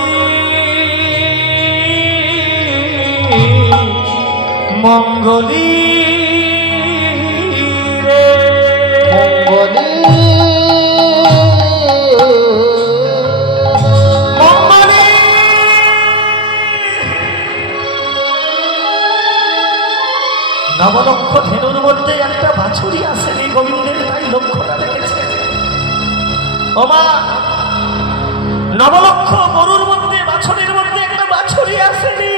মঙ্গলী রে মঙ্গলী মঙ্গলী নবলক্ষ ধেনুর মধ্যে একটা বাছুরি আসেনি গোবিন্দের তাই লক্ষ্যটা দেখেছে ও মা নবলক্ষ গরুর মধ্যে বাছুরির মধ্যে একটা বাছুরি আসেনি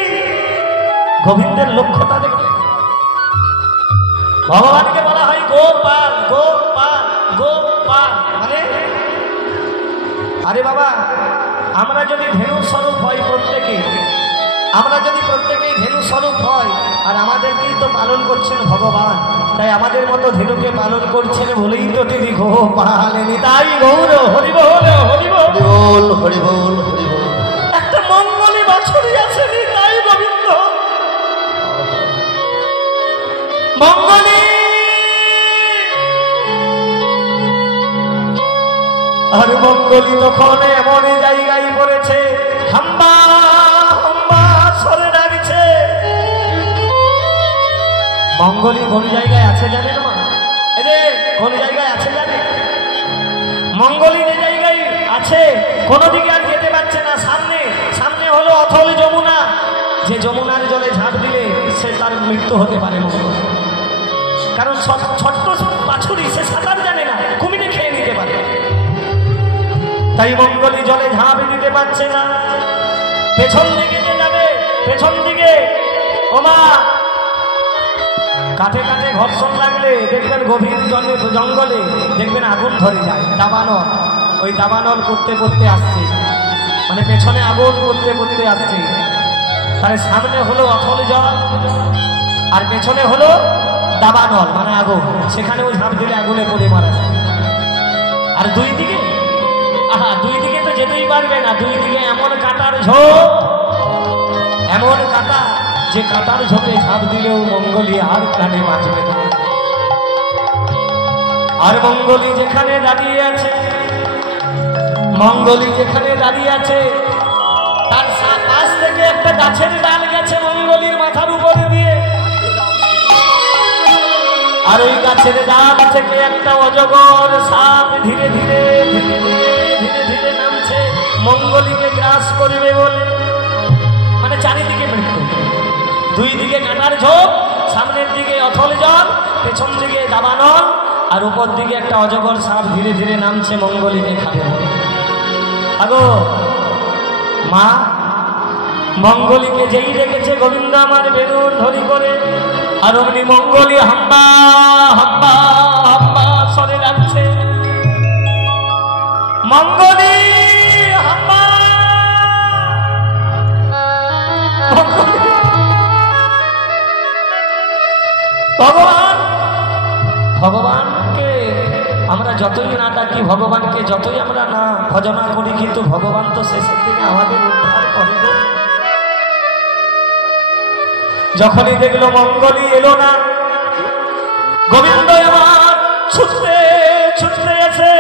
গোবিন্দের লক্ষ্যটা দেখলেন ভগবানকে বলা হয় গোপাল গোপাল গোপাল মানে আরে বাবা আমরা যদি ধেনু স্বরূপ হয় প্রত্যেকে আমরা যদি প্রত্যেকেই ধেনু স্বরূপ হয় আর আমাদেরকেই তো পালন করছেন ভগবান তাই আমাদের মতো ধেনুকে পালন করছেন বলেই তো তিনি গোপালেনি তাই গৌর হরিবল হরিবল হরিবল হরিবল হরিবল একটা মঙ্গলী বাছুরি আসেনি তাই গোবিন্দ মঙ্গলী আর মঙ্গলী তখন এমন জায়গায় পড়েছে, হাম্বা হাম্বা সরে ডাকছে। মঙ্গলী কোন জায়গায় আছে জানে না? এই যে কোন জায়গায় আছে জানে? মঙ্গলী যে জায়গায় আছে কোনো দিকে আর যেতে পারছে না। সামনে সামনে হলো অথল যমুনা, যে যমুনার জলে ঝাঁপ দিলে সে তার মৃত্যু হতে পারে মঙ্গলী। কারণ ছোট্ট বাছুরি, সে সাঁতার জানে না, কুমিরে খেয়ে নিতে পারে। তাই মঙ্গলী জলে ঝাঁপ দিতে পারছে না। পেছন দিকে যে যাবে, পেছন দিকে ওমা কাঠে কাঠে ঘর্ষণ লাগলে দেখবেন গভীর জঙ্গলে দেখবেন আগুন ধরে যায়। দাবানল, ওই দাবানল করতে করতে আসছে, মানে পেছনে আগুন করতে করতে আসছে। তাহলে সামনে হলো অথল জল আর পেছনে হলো দাবানল মানে আগুন, সেখানেও ঝাঁপ দিলে আগুনে পড়ে মারা যায়। আর দুই দিকে দুই দিকে তো যেতেই পারবে না, দুই দিকে এমন কাঁটার ঝোপ, এমন কাঁটা যে কাঁটার ঝোপে ঝাঁপ দিলেও মঙ্গলী আর প্রাণে বাঁচবে না। আর মঙ্গলী যেখানে দাঁড়িয়ে আছে, মঙ্গলী যেখানে দাঁড়িয়ে আছে তার পাশ থেকে একটা গাছের ডাল গেছে মঙ্গলীর মাথার উপরে দিয়ে, আর ওই গাছের ডাল থেকে একটা অজগর সাপ ধীরে ধীরে ধীরে ধীরে ধীরে নামছে মঙ্গলীকে গ্রাস করবে বলে। মানে চারিদিকে মৃত্যু, দুই দিকে কাঁটার ঝোপ, সামনের দিকে অথল জল, পেছন দিকে দাবানল, আর উপর দিকে একটা অজগর সাপ ধীরে ধীরে নামছে মঙ্গলীকে খাবে। আগো মা মঙ্গলীকে যেই রেখেছে গোবিন্দ আমার বেলুর ধরি করে, আর অমনি মঙ্গলী হাম্বা হাম্বা হাম্বা সরে যাচ্ছে। মঙ্গলী হাম্বা, ভগবান ভগবানকে আমরা যতই না ডাকি, ভগবানকে যতই আমরা না ভজনা করি, কিন্তু ভগবান তো শেষের দিনে আমাদের উদ্ধার করে। যখনই দেখলো মঙ্গলী এলো না, গোবিন্দ আমার ছুটতে ছুটতে এসে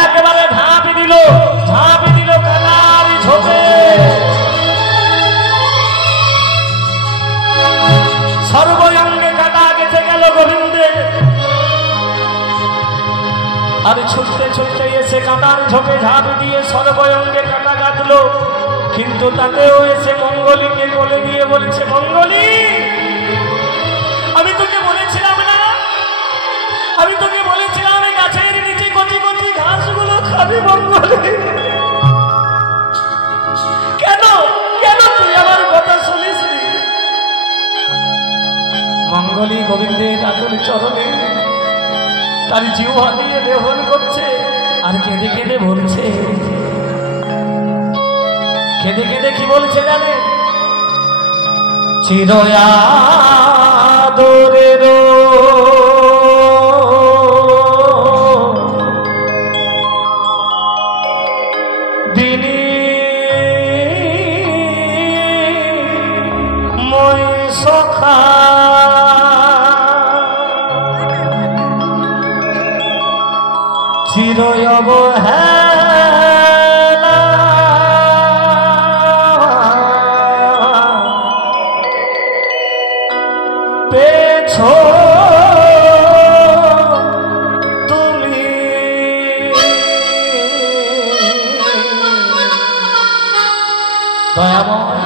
একেবারে ঝাঁপ দিল কানার ঝোপে। সর্বঙ্গে কাটা গেছে গেল গোবিন্দের, আর ছুটতে ছুটতে এসে কাটার ঝোপে ঝাঁপ দিয়ে সর্বঙ্গে কাটা কাটলো। কিন্তু তাতেও এসে মঙ্গলীকে কোলে দিয়ে বলছে, মঙ্গলী আমি তোকে বলেছিলাম না, আমি তোকে বলেছিলাম এই গাছের নিচে কচি কচি ঘাসগুলো খাবি মঙ্গলী, কেন কেন তুই আমার কথা শুনিসনি? মঙ্গলী গোবিন্দের আতুল চরণে তার জিহ্বা দিয়ে দেহন করছে, আর কেঁদে কেঁদে বলছে, কেঁদে কেঁদে কি বলছে জানে? চিরয়াদরের দিনী মই সখা চিরয়বহেলা পেছো তুমি, দয়াময়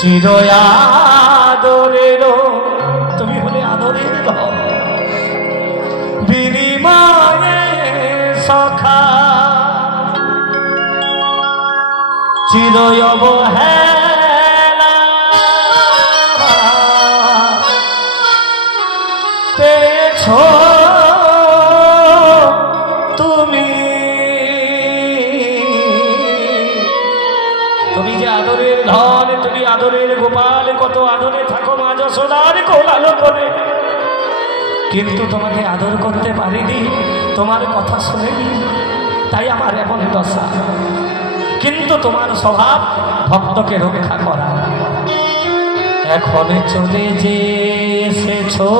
চিরয়াদরের, তুমি হলে আদরের ধন, বিনিময়ে সখা চিরয়বহেলা পেছো তুমি। তুমি যে আদরের ধন, তুমি আদরের গোপাল, কত আদরে থাকো মা যশোদার কোলালো করে, কিন্তু তোমাকে আদর করতে পারিনি, তোমার কথা শুনেনি, তাই আমার এমন দশা। কিন্তু তোমার স্বভাব ভক্তকে রক্ষা করা, এখন চলে যে এসেছো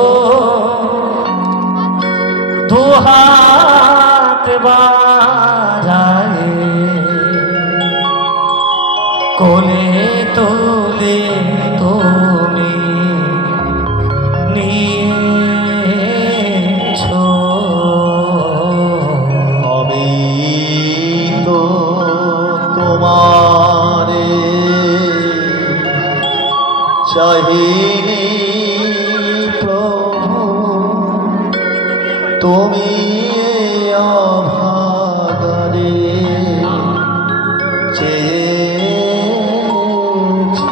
দুহাত বাড়ায়ে কোলে তোলে তুমি নিয়েছো আমি তো তোমারে চাহিনি প্রভু, তুমি অভাগারে চেয়েছো।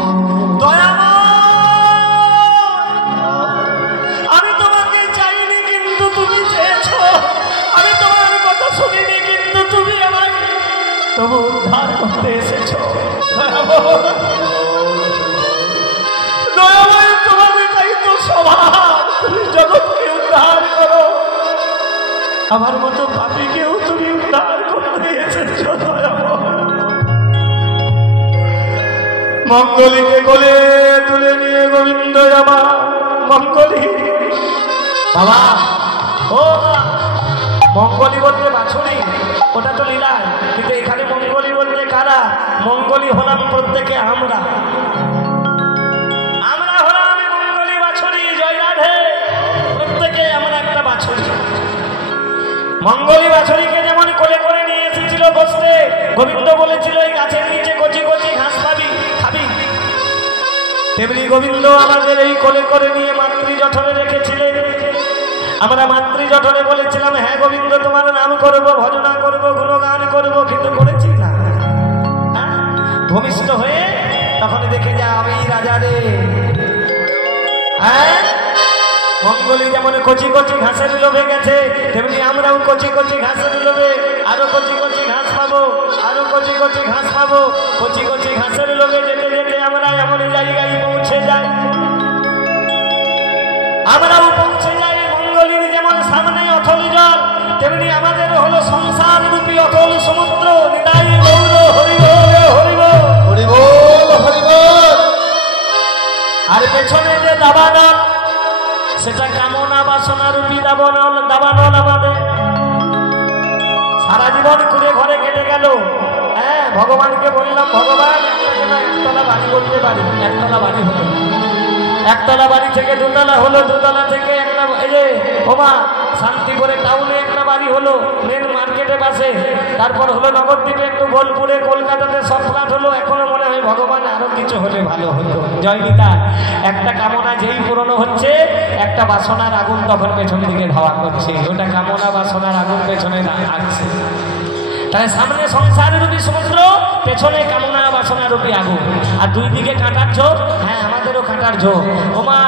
আমি তোমাকে চাইনি কিন্তু তুমি চেয়েছো, আমি তোমার কথা শুনিনি কিন্তু তুমি আমায় তবু উদ্ধার করতে এসেছো। দয়াময় তোমাকে তাই তো স্বভাব, তুমি জগৎকে উদ্ধার করো, আমার মতো পাপীকেও তুমি উদ্ধার করতে এসেছো। মঙ্গলীকে কোলে তুলে নিয়ে গোবিন্দ জামা মঙ্গলী বাবা ও মঙ্গলী বলতে বাছুরি ওটা তো লীলায়, কিন্তু এখানে মঙ্গলী বলতে কারা? মঙ্গলী হলাম প্রত্যেকে আমরা হলাম মঙ্গলী বাছুরি। জয় রাধে। প্রত্যেকে আমরা একটা বাছুরি। মঙ্গলী বাছুরিকে যেমন কোলে করে নিয়ে এসেছিল বসতে, গোবিন্দ বলেছিল এই গাছের নিচে কচি কচি ঘাস পাবি খাবি, তেমনি গোবিন্দ আমাদের এই কোলে করে নিয়ে মাতৃ জঠরে রেখেছিলেন। আমরা মাতৃ জঠরে বলেছিলাম হ্যাঁ গোবিন্দ তোমার নাম করব, ভজনা করব, গুণগান করব, কিন্তু করেছি না। ভূমিষ্ঠ হয়ে তখন দেখে যা আমি রাজা রে। হ্যাঁ মঙ্গলী যেমন কচি কচি ঘাসের লোভে গেছে, তেমনি আমরাও কচি কচি ঘাসের লোভে আরো কচি কচি ঘাস পাবো, আরো কচি কচি ঘাস পাবো। কচি কচি ঘাসের লোভে যেতে যেতে আমরা এমন জায়গায় পৌঁছে যাই, আমরাও পৌঁছে যাই মঙ্গলীর যেমন সামনে অথল জল, তেমনি আমাদের হলো সংসার রূপী অথল সমুদ্র। নিতাই গৌর হরি বল হরি বল হরি বল হরি বল। আর পেছনে যে দাবানল, সেটা কামনা বাসনা রূপী দাবানল। আমাদের সারা জীবন ঘুরে ঘরে কেটে গেল। হ্যাঁ ভগবানকে বললাম ভগবান একতলা বাড়ি করতে পারি, একতলা বাড়ি হলো, একতলা বাড়ি থেকে দোতলা হলো, দোতলা থেকে একটা এই যে ওমা শান্তিপুরে টাউনে একটা বাড়ি হলো, মেন মার্কেটে পাশে, তারপর হলো নবদ্বীপে, একটু বোলপুরে, কলকাতাতে সব ফ্ল্যাট হলো। এখনো মনে হয় ভগবান আরো কিছু হলে ভালো হতো। জয় গীতা। একটা কামনা যেই পূরণ হচ্ছে, একটা বাসনার আগুন তখন পেছন দিকে ধাওয়া করছে, ওটা কামনা বাসনার আগুন পেছনে আসছে। তাহলে সামনে সংসার রূপী সমুদ্র, পেছনে কামনা বাসনা রূপী আগুন, আর দুই দিকে কাঁটার ঝোপ। হ্যাঁ আমাদেরও কাঁটার ঝোপ। ওমা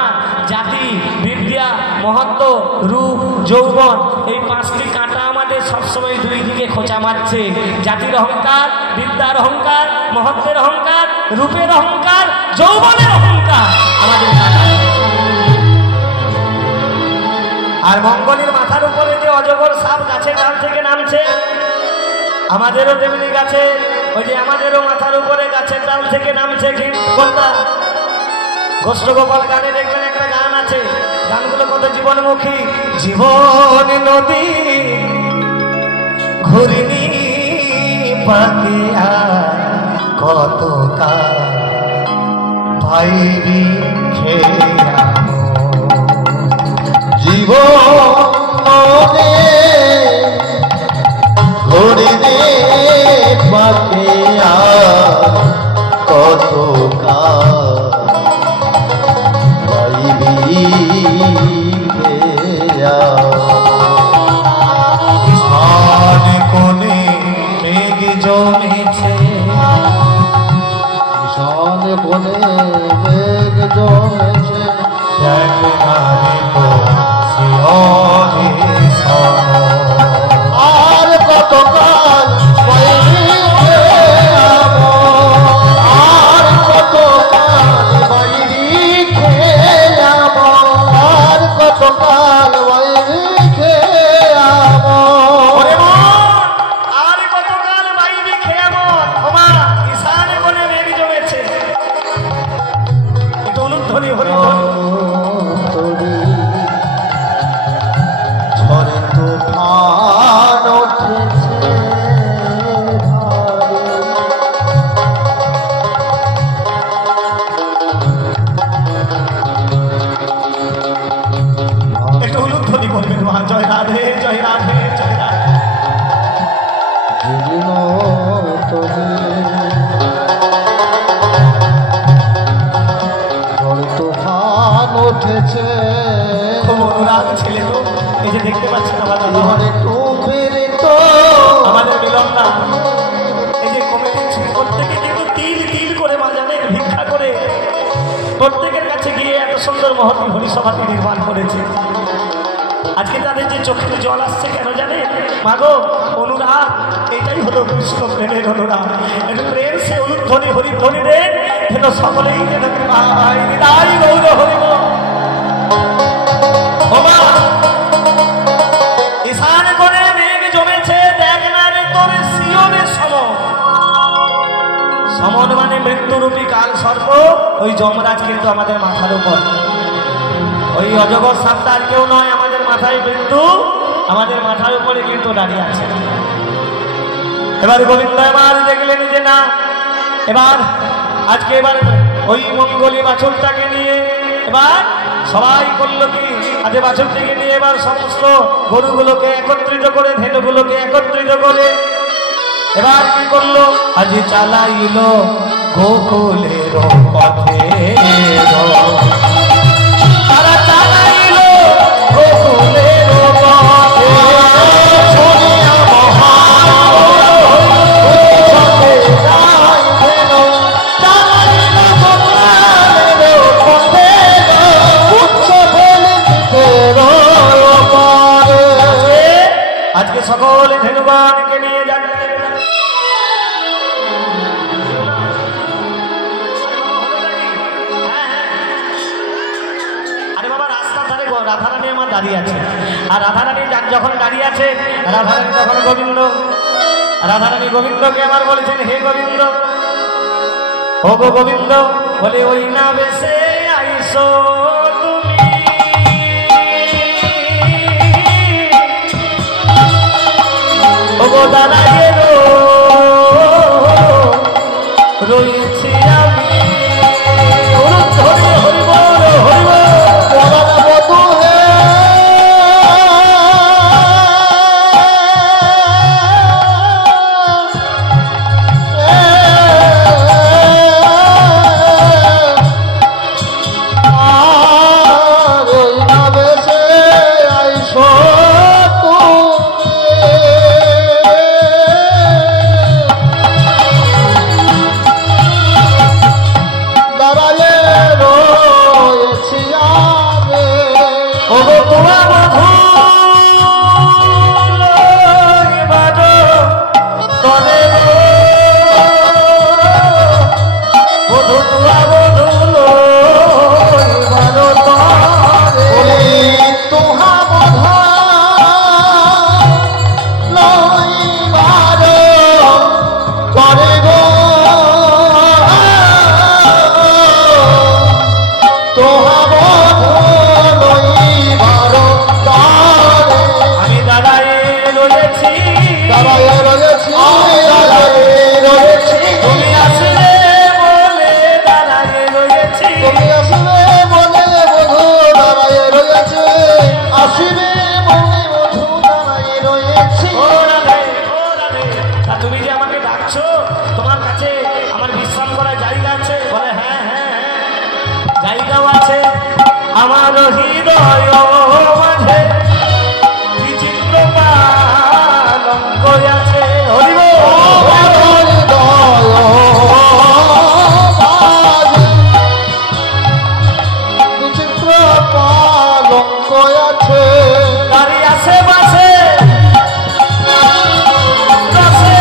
জাতি, বিদ্যা, মহত্ব, রূপ, যৌবন, এই পাঁচটি কাঁটা আমাদের সবসময় দুই দিকে খোঁচা মারছে। জাতির অহংকার, বিদ্যার অহংকার, মহত্বের অহংকার, রূপের অহংকার, যৌবনের অহংকার আমাদের কাঁটা। আর মঙ্গলীর মাথার উপরে যে অজগর সাপ গাছের ডাল থেকে নামছে, আমাদেরও তেমনি গাছে ওই যে আমাদেরও মাথার উপরে গাছের ডাল থেকে নামছে। কোনটা? গোষ্ঠগোপাল গানে দেখবেন একটা গান আছে, গানগুলো কত জীবনমুখী। জীবন নদী ঘুরিনি পাকিয়া কত ভাইবি খেয়া জীবনে ঘুরিনি পাকিয়া কত ঈশান কোণে মেঘ জমেছে, ঈশান কোণে মেঘ জমেছে, দেখ নারে তো শিয়রে সম। আর কতকাল বাইরে যাবো, আর কতকাল বাইরে যাবো, আর কতকাল বাইরে যাবো। আর কতকাল বাইরে খেয়াবো। ঈশান কোণে মেঘ জমেছে, একটু অনুধ্বনি আছে খুব অনুরাগ ছেলে তো। এই যে দেখতে পাচ্ছেন আমার দাদা ঘরে টুপির তো আমাদের মিলনদা, এই যে কমিটির প্রত্যেকে কিন্তু তিল তিল করে জানেন ভিক্ষা করে প্রত্যেকের কাছে গিয়ে এত সুন্দর মহতি হরিসভাটি নির্মাণ করেছে। আজকে তাদের যে চোখের জল আসছে কেন জানে? মাগো অনুরাগ, এটাই হলো কৃষ্ণ প্রেমের অনুরাগ। একটু প্রেম সে অনুধ্বনি হরিধ্বনি দেন যেন সকলেই যেন পায়। হৃদয় গৌর হরিব ওমা ঈশান করে মেঘ জমেছে, দেখ না রে তোর শিওরের সমন। সমন মানে মৃত্যুরূপী কাল সর্প, ওই যমরাজ কিন্তু আমাদের মাথার উপর। ওই অজগর সাপটা আর কেউ নয়, আমাদের মাথায় কিন্তু আমাদের মাথার উপরে কিন্তু দাঁড়িয়ে আছে। এবার গোবিন্দ এবার দেখলেন যে না, এবার আজকে এবার ওই মঙ্গলী বাছুরটাকে নিয়ে এবার সবাই করলো কি, আজ বাছুরটিকে নিয়ে এবার সমস্ত গরুগুলোকে একত্রিত করে, ধেনুগুলোকে একত্রিত করে এবার কি করলো, আজ চালাইলো গোকুলের পথে, তারা চালাইলো গোকুলের পথে। শুনিয়া আজকে সকলে ধেনুবানকে নিয়ে যান। আরে বাবা রাস্তার ধারে রাধারানী আমার দাঁড়িয়ে আছে, আর রাধারানী যখন দাঁড়িয়ে আছে, রাধারানী তখন রাধারানী গোবিন্দকে আমার বলেছেন, হে গোবিন্দ, ও গো গোবিন্দ, বলে ওই না বেশে আইসো তুমি, ও গো দাঁড়াইয়ে রয়েছি আমি। হরি হরি বল হরি বল। তুমি যে আমাকে ডাকছো, তোমার কাছে আমার বিশ্রাম করার জায়গা আছে? বলে হ্যাঁ হ্যাঁ হ্যাঁ জায়গাও আছে। আমার হৃদয় মাঝে বিচিত্র পালঙ্ক আছে। হরি বিচিত্র পালঙ্ক আছে, তারই আশেপাশে পাশে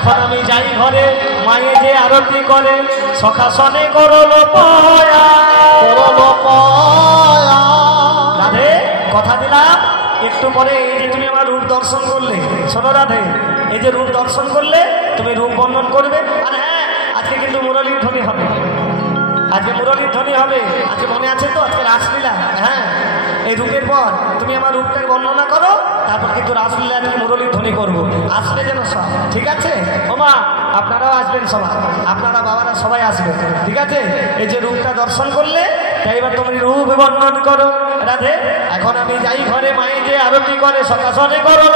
এখন আমি যাই ঘরে মায়ে যে আরতি করে সখাসনে করল পয়া রাধে কথা দিলাম একটু পরে এই যে তুমি আমার রূপ দর্শন করলে, শোনো রাধে, এই যে রূপ দর্শন করলে তুমি রূপ বর্ণন করবে। আর হ্যাঁ, আজকে কিন্তু মুরলীর ধ্বনি হবে, আজকে মুরলীর ধ্বনি হবে। আজকে মনে আছে তো আজকে রাসলীলা? হ্যাঁ, এই রূপের পর তুমি আমার রূপটাকে বর্ণনা করো, তারপর কিন্তু রাসলীলা আজকে মুরলীর ধ্বনি করবো। আসবে যেন সব, ঠিক আছে? ওমা আপনারাও আসবেন, সবাই আপনারা বাবারা সবাই আসবেন, ঠিক আছে? এই যে রূপটা দর্শন করলে তাই এবার তুমি রূপ বর্ণন করো রাধে। এখন আমি যাই ঘরে মায়ে যে আরতি করে সকাশনে করো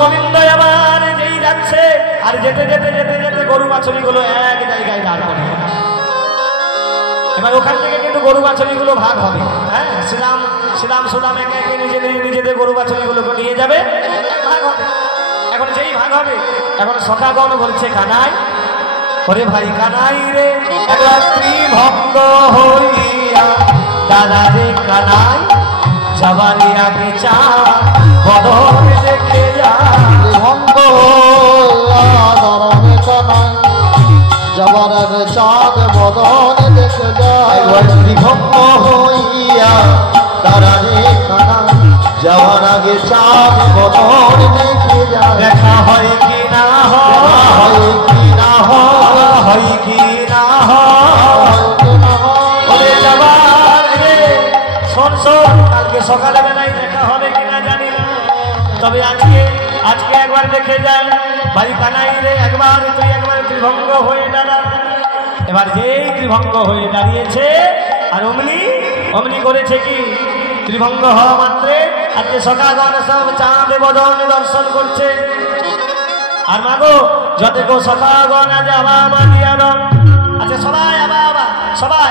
গোবিন্দ আমার যেই যাচ্ছে আর যেতে যেতে যেতে যেতে গরু বাছুরি গুলো এক জায়গায় দাঁড় করে। এবার ওখান থেকে কিন্তু গরু বাছুরি গুলো ভাগ হবে। হ্যাঁ, শ্রীরাম শ্রীরাম সুদাম একে একে নিজেদের গরু বাছুরি গুলোকে নিয়ে যাবে, ভাগ হবে। এখন যেই ভাগ হবে এখন সখাগণ বলছে কানাই, ওরে ভাই কানাই রে একবার ত্রিভঙ্গ হইয়া দাদা রে কানাই যাবারে আগে চা বদল দেখে যা। ত্রিভঙ্গ দাঁড়াবে কানাই যাবার আগে চাঁদ বদন দেখে যায়। ত্রিভঙ্গ হইয়া দাঁড়াবে কানাই যাওয়ার আগে চাঁদ বদন দেখে যায়। দেখা হয় কি না হয় কি না হয় কি না হয় যাবার রে শোন শোন, কালকে সকালে বেলায় দেখা হবে কিনা জানি না, তবে আজকে একবার দেখে যান ভাই কানাই রে একবার তুই একবার ত্রিভঙ্গ হয়ে দাঁড়া। এবার যেই ত্রিভঙ্গ হয়ে দাঁড়িয়েছে আর অমনি করেছে কি, ত্রিভঙ্গ হওয়া মাত্রে আজকে সকাগণ সব চাঁদ বদন দর্শন করছে। আর মাগো যত গো সকাগণ আজ আবা দিয়া রং, আচ্ছা সবাই আবা সবাই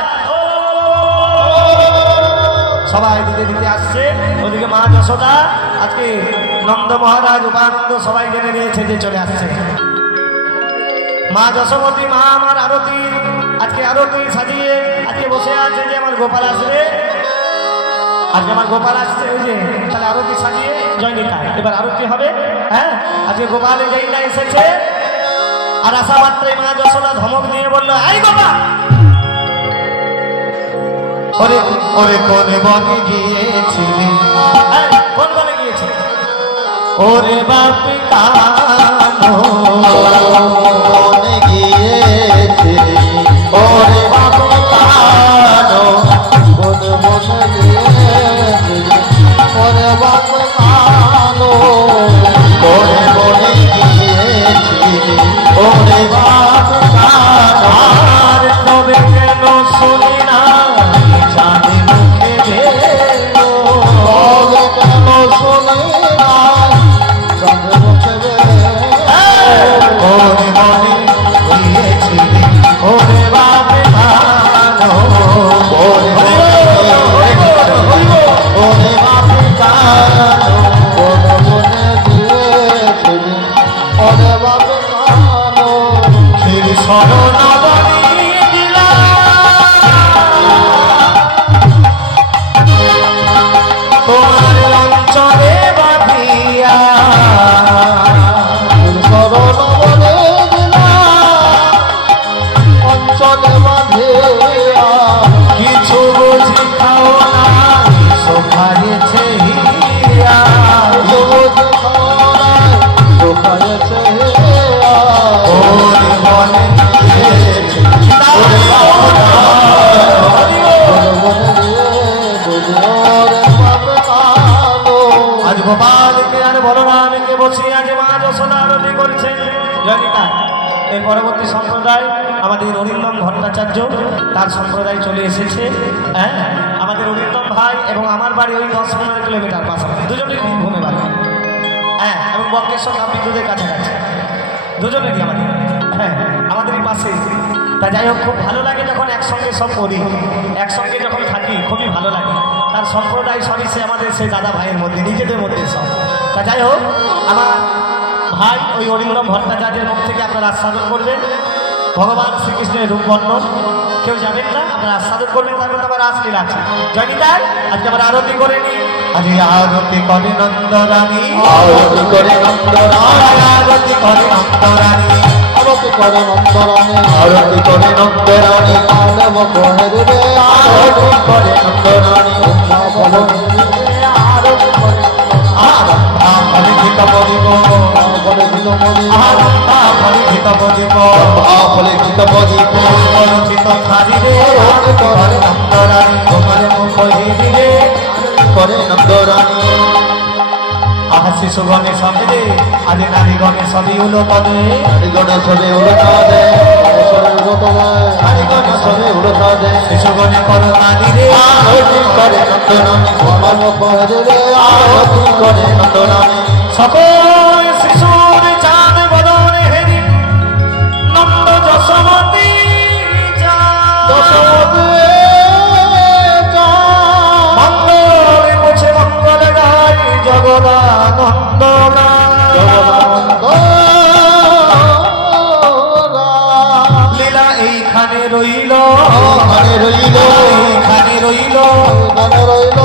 সবাই দিকে দিকে আসছে। ওদিকে মা যশোদা আজকে নন্দ মহারাজ উপানন্দ সবাই জেনে নিয়েছে যে চলে আসছে। মা যশোমতী মা আমার আরতি আজকে আরতি সাজিয়ে আজকে বসে আছে যে আমার গোপাল আসবে, আজকে আমার গোপাল আসছে, ওই যে তাহলে আরতি সাজিয়ে জয়নিতা এবার আরতি হবে। হ্যাঁ, আজকে গোপালে জয়নিতা এসেছে। আর আসা মাত্রে মা যশোদা ধমক দিয়ে বললো, আই গোপাল ওরে ওরে কোনে বনে গিয়েছিলি, কোন বনে গিয়েছে? ওরে বাপি কানো বনে গিয়েছিলি, ওরে বাপি কানো বনে বনে গিয়েছিলি, ওরে বাপ কানো ওরে বনে গিয়েছিলি, ওরে বাপি কানো। আর তবে কেন শুনি না চাঁদি মুখে বেরো, তবে কেন শুনি নাই চাঁদ মুখে ওরে বনে গিয়েছিলি, ওরে বাপি কানো, ওরে ওরে বাপি কানো। বনে বনে গিয়েছিলি, ওরে বাপ কানো ফির শরণ বনি দিলাম তোমার অঞ্চলে বাঁধিয়া, শরণ বনে দিলাম অঞ্চলে বাঁধিয়া। কিছু বুঝি খাও না সোফায়েছে হিয়া। যুবতী খাওয়ায় শুকায়েছে হিয়া। ওরে বনে গিয়েছে বনে বনে গিয়েছিলি, ওরে বাপ কানো আজ গোপালকে আর বলরামকে বসিয়ে আজ মা যশোদা আরতি করছেন। জয়নিতা এর পরবর্তী সম্প্রদায় আমাদের অরিন্দম ভট্টাচার্য, তার সম্প্রদায় চলে এসেছে। হ্যাঁ, আমাদের অরিন্দম ভাই এবং আমার বাড়ি ওই 10-15 কিলোমিটার পাশে, দুজনেই বীরভূমে বাড়ি। হ্যাঁ, এবং বঙ্কেশ্বর বিদ্যুতের কাছাকাছি দুজনেরই আমাদের। হ্যাঁ, আমাদেরই পাশে। তা যাই হোক, খুব ভালো লাগে যখন একসঙ্গে সব করি, একসঙ্গে যখন থাকি খুবই ভালো লাগে। তার সম্প্রদায় সবই সে আমাদের সেই দাদা ভাইয়ের মধ্যে, নিজেদের মধ্যে সব। তা যাই হোক, আমার ভাই ওই অরিন্দম ভট্টাচার্যের মুখ থেকে আপনারা আস্বাদন করবেন ভগবান শ্রীকৃষ্ণের রূপ বর্ণন। কেউ যাবেন না, আপনারা আস্বাদন করবেন, তারপর তো আবার আসলে আছে জানি তাই আজকে আমরা আরতি করে নি। আজ আরতি করে নন্দরানী, আরতি করে নন্দরানী, আরতি করে নন্দরানী, আরতি করে নন্দরানী, আরতি করে নন্দরানী, আলব করে রে আরতি করে নন্দরানী, আরতি করে ফলিত বলিব, বলে দিল মনে ফলিত বলিব, ফলে গীত বজিব, কলচিত খারিরে আরতি করে নন্দরানী, তোমার মুখ হিরিরে করে নন্দরানী, আহা শিশুগণের সঙ্গে আজ নারীগণের সবই হলো পদে, হরিগণে সবে উড়তা দে, হরিগণে সবে উড়তা দে, শিশুগণে করো নারীরে আরতি করে নন্দরানী, আরতি করে নন্দরানী, সকল শিশুর চাঁদ বদনে হেরি নন্দ যশোমতী মঙ্গল মুছে মঙ্গল গাই জগদানন্দ লীলা এইখানে রইল, ঘরে রইল, এইখানে রইল,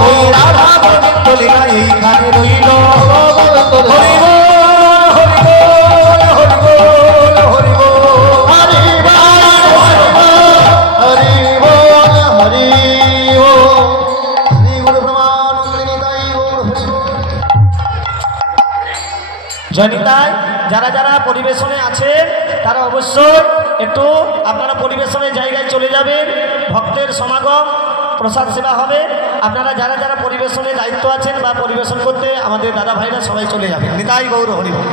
ওই রাধা গোবিন্দ লীলা এইখানে রইল। হরি বল, হরি বল, হরি বল, হরি বল। হরি বল, হরি বল, শ্রী গুরু ব্রহ্মানন্দ নিতাই গৌর হরি বল। জনিতায় যারা যারা পরিবেশনে আছেন তারা অবশ্যই একটু আপনারা পরিবেশনের জায়গায় চলে যাবেন, ভক্তের সমাগম প্রসাদ সেবা হবে। আপনারা যারা যারা পরিবেশনের দায়িত্ব আছেন বা পরিবেশন করতে আমাদের দাদা ভাইরা সবাই চলে যাবেন। নিতাই গৌর হরি বল।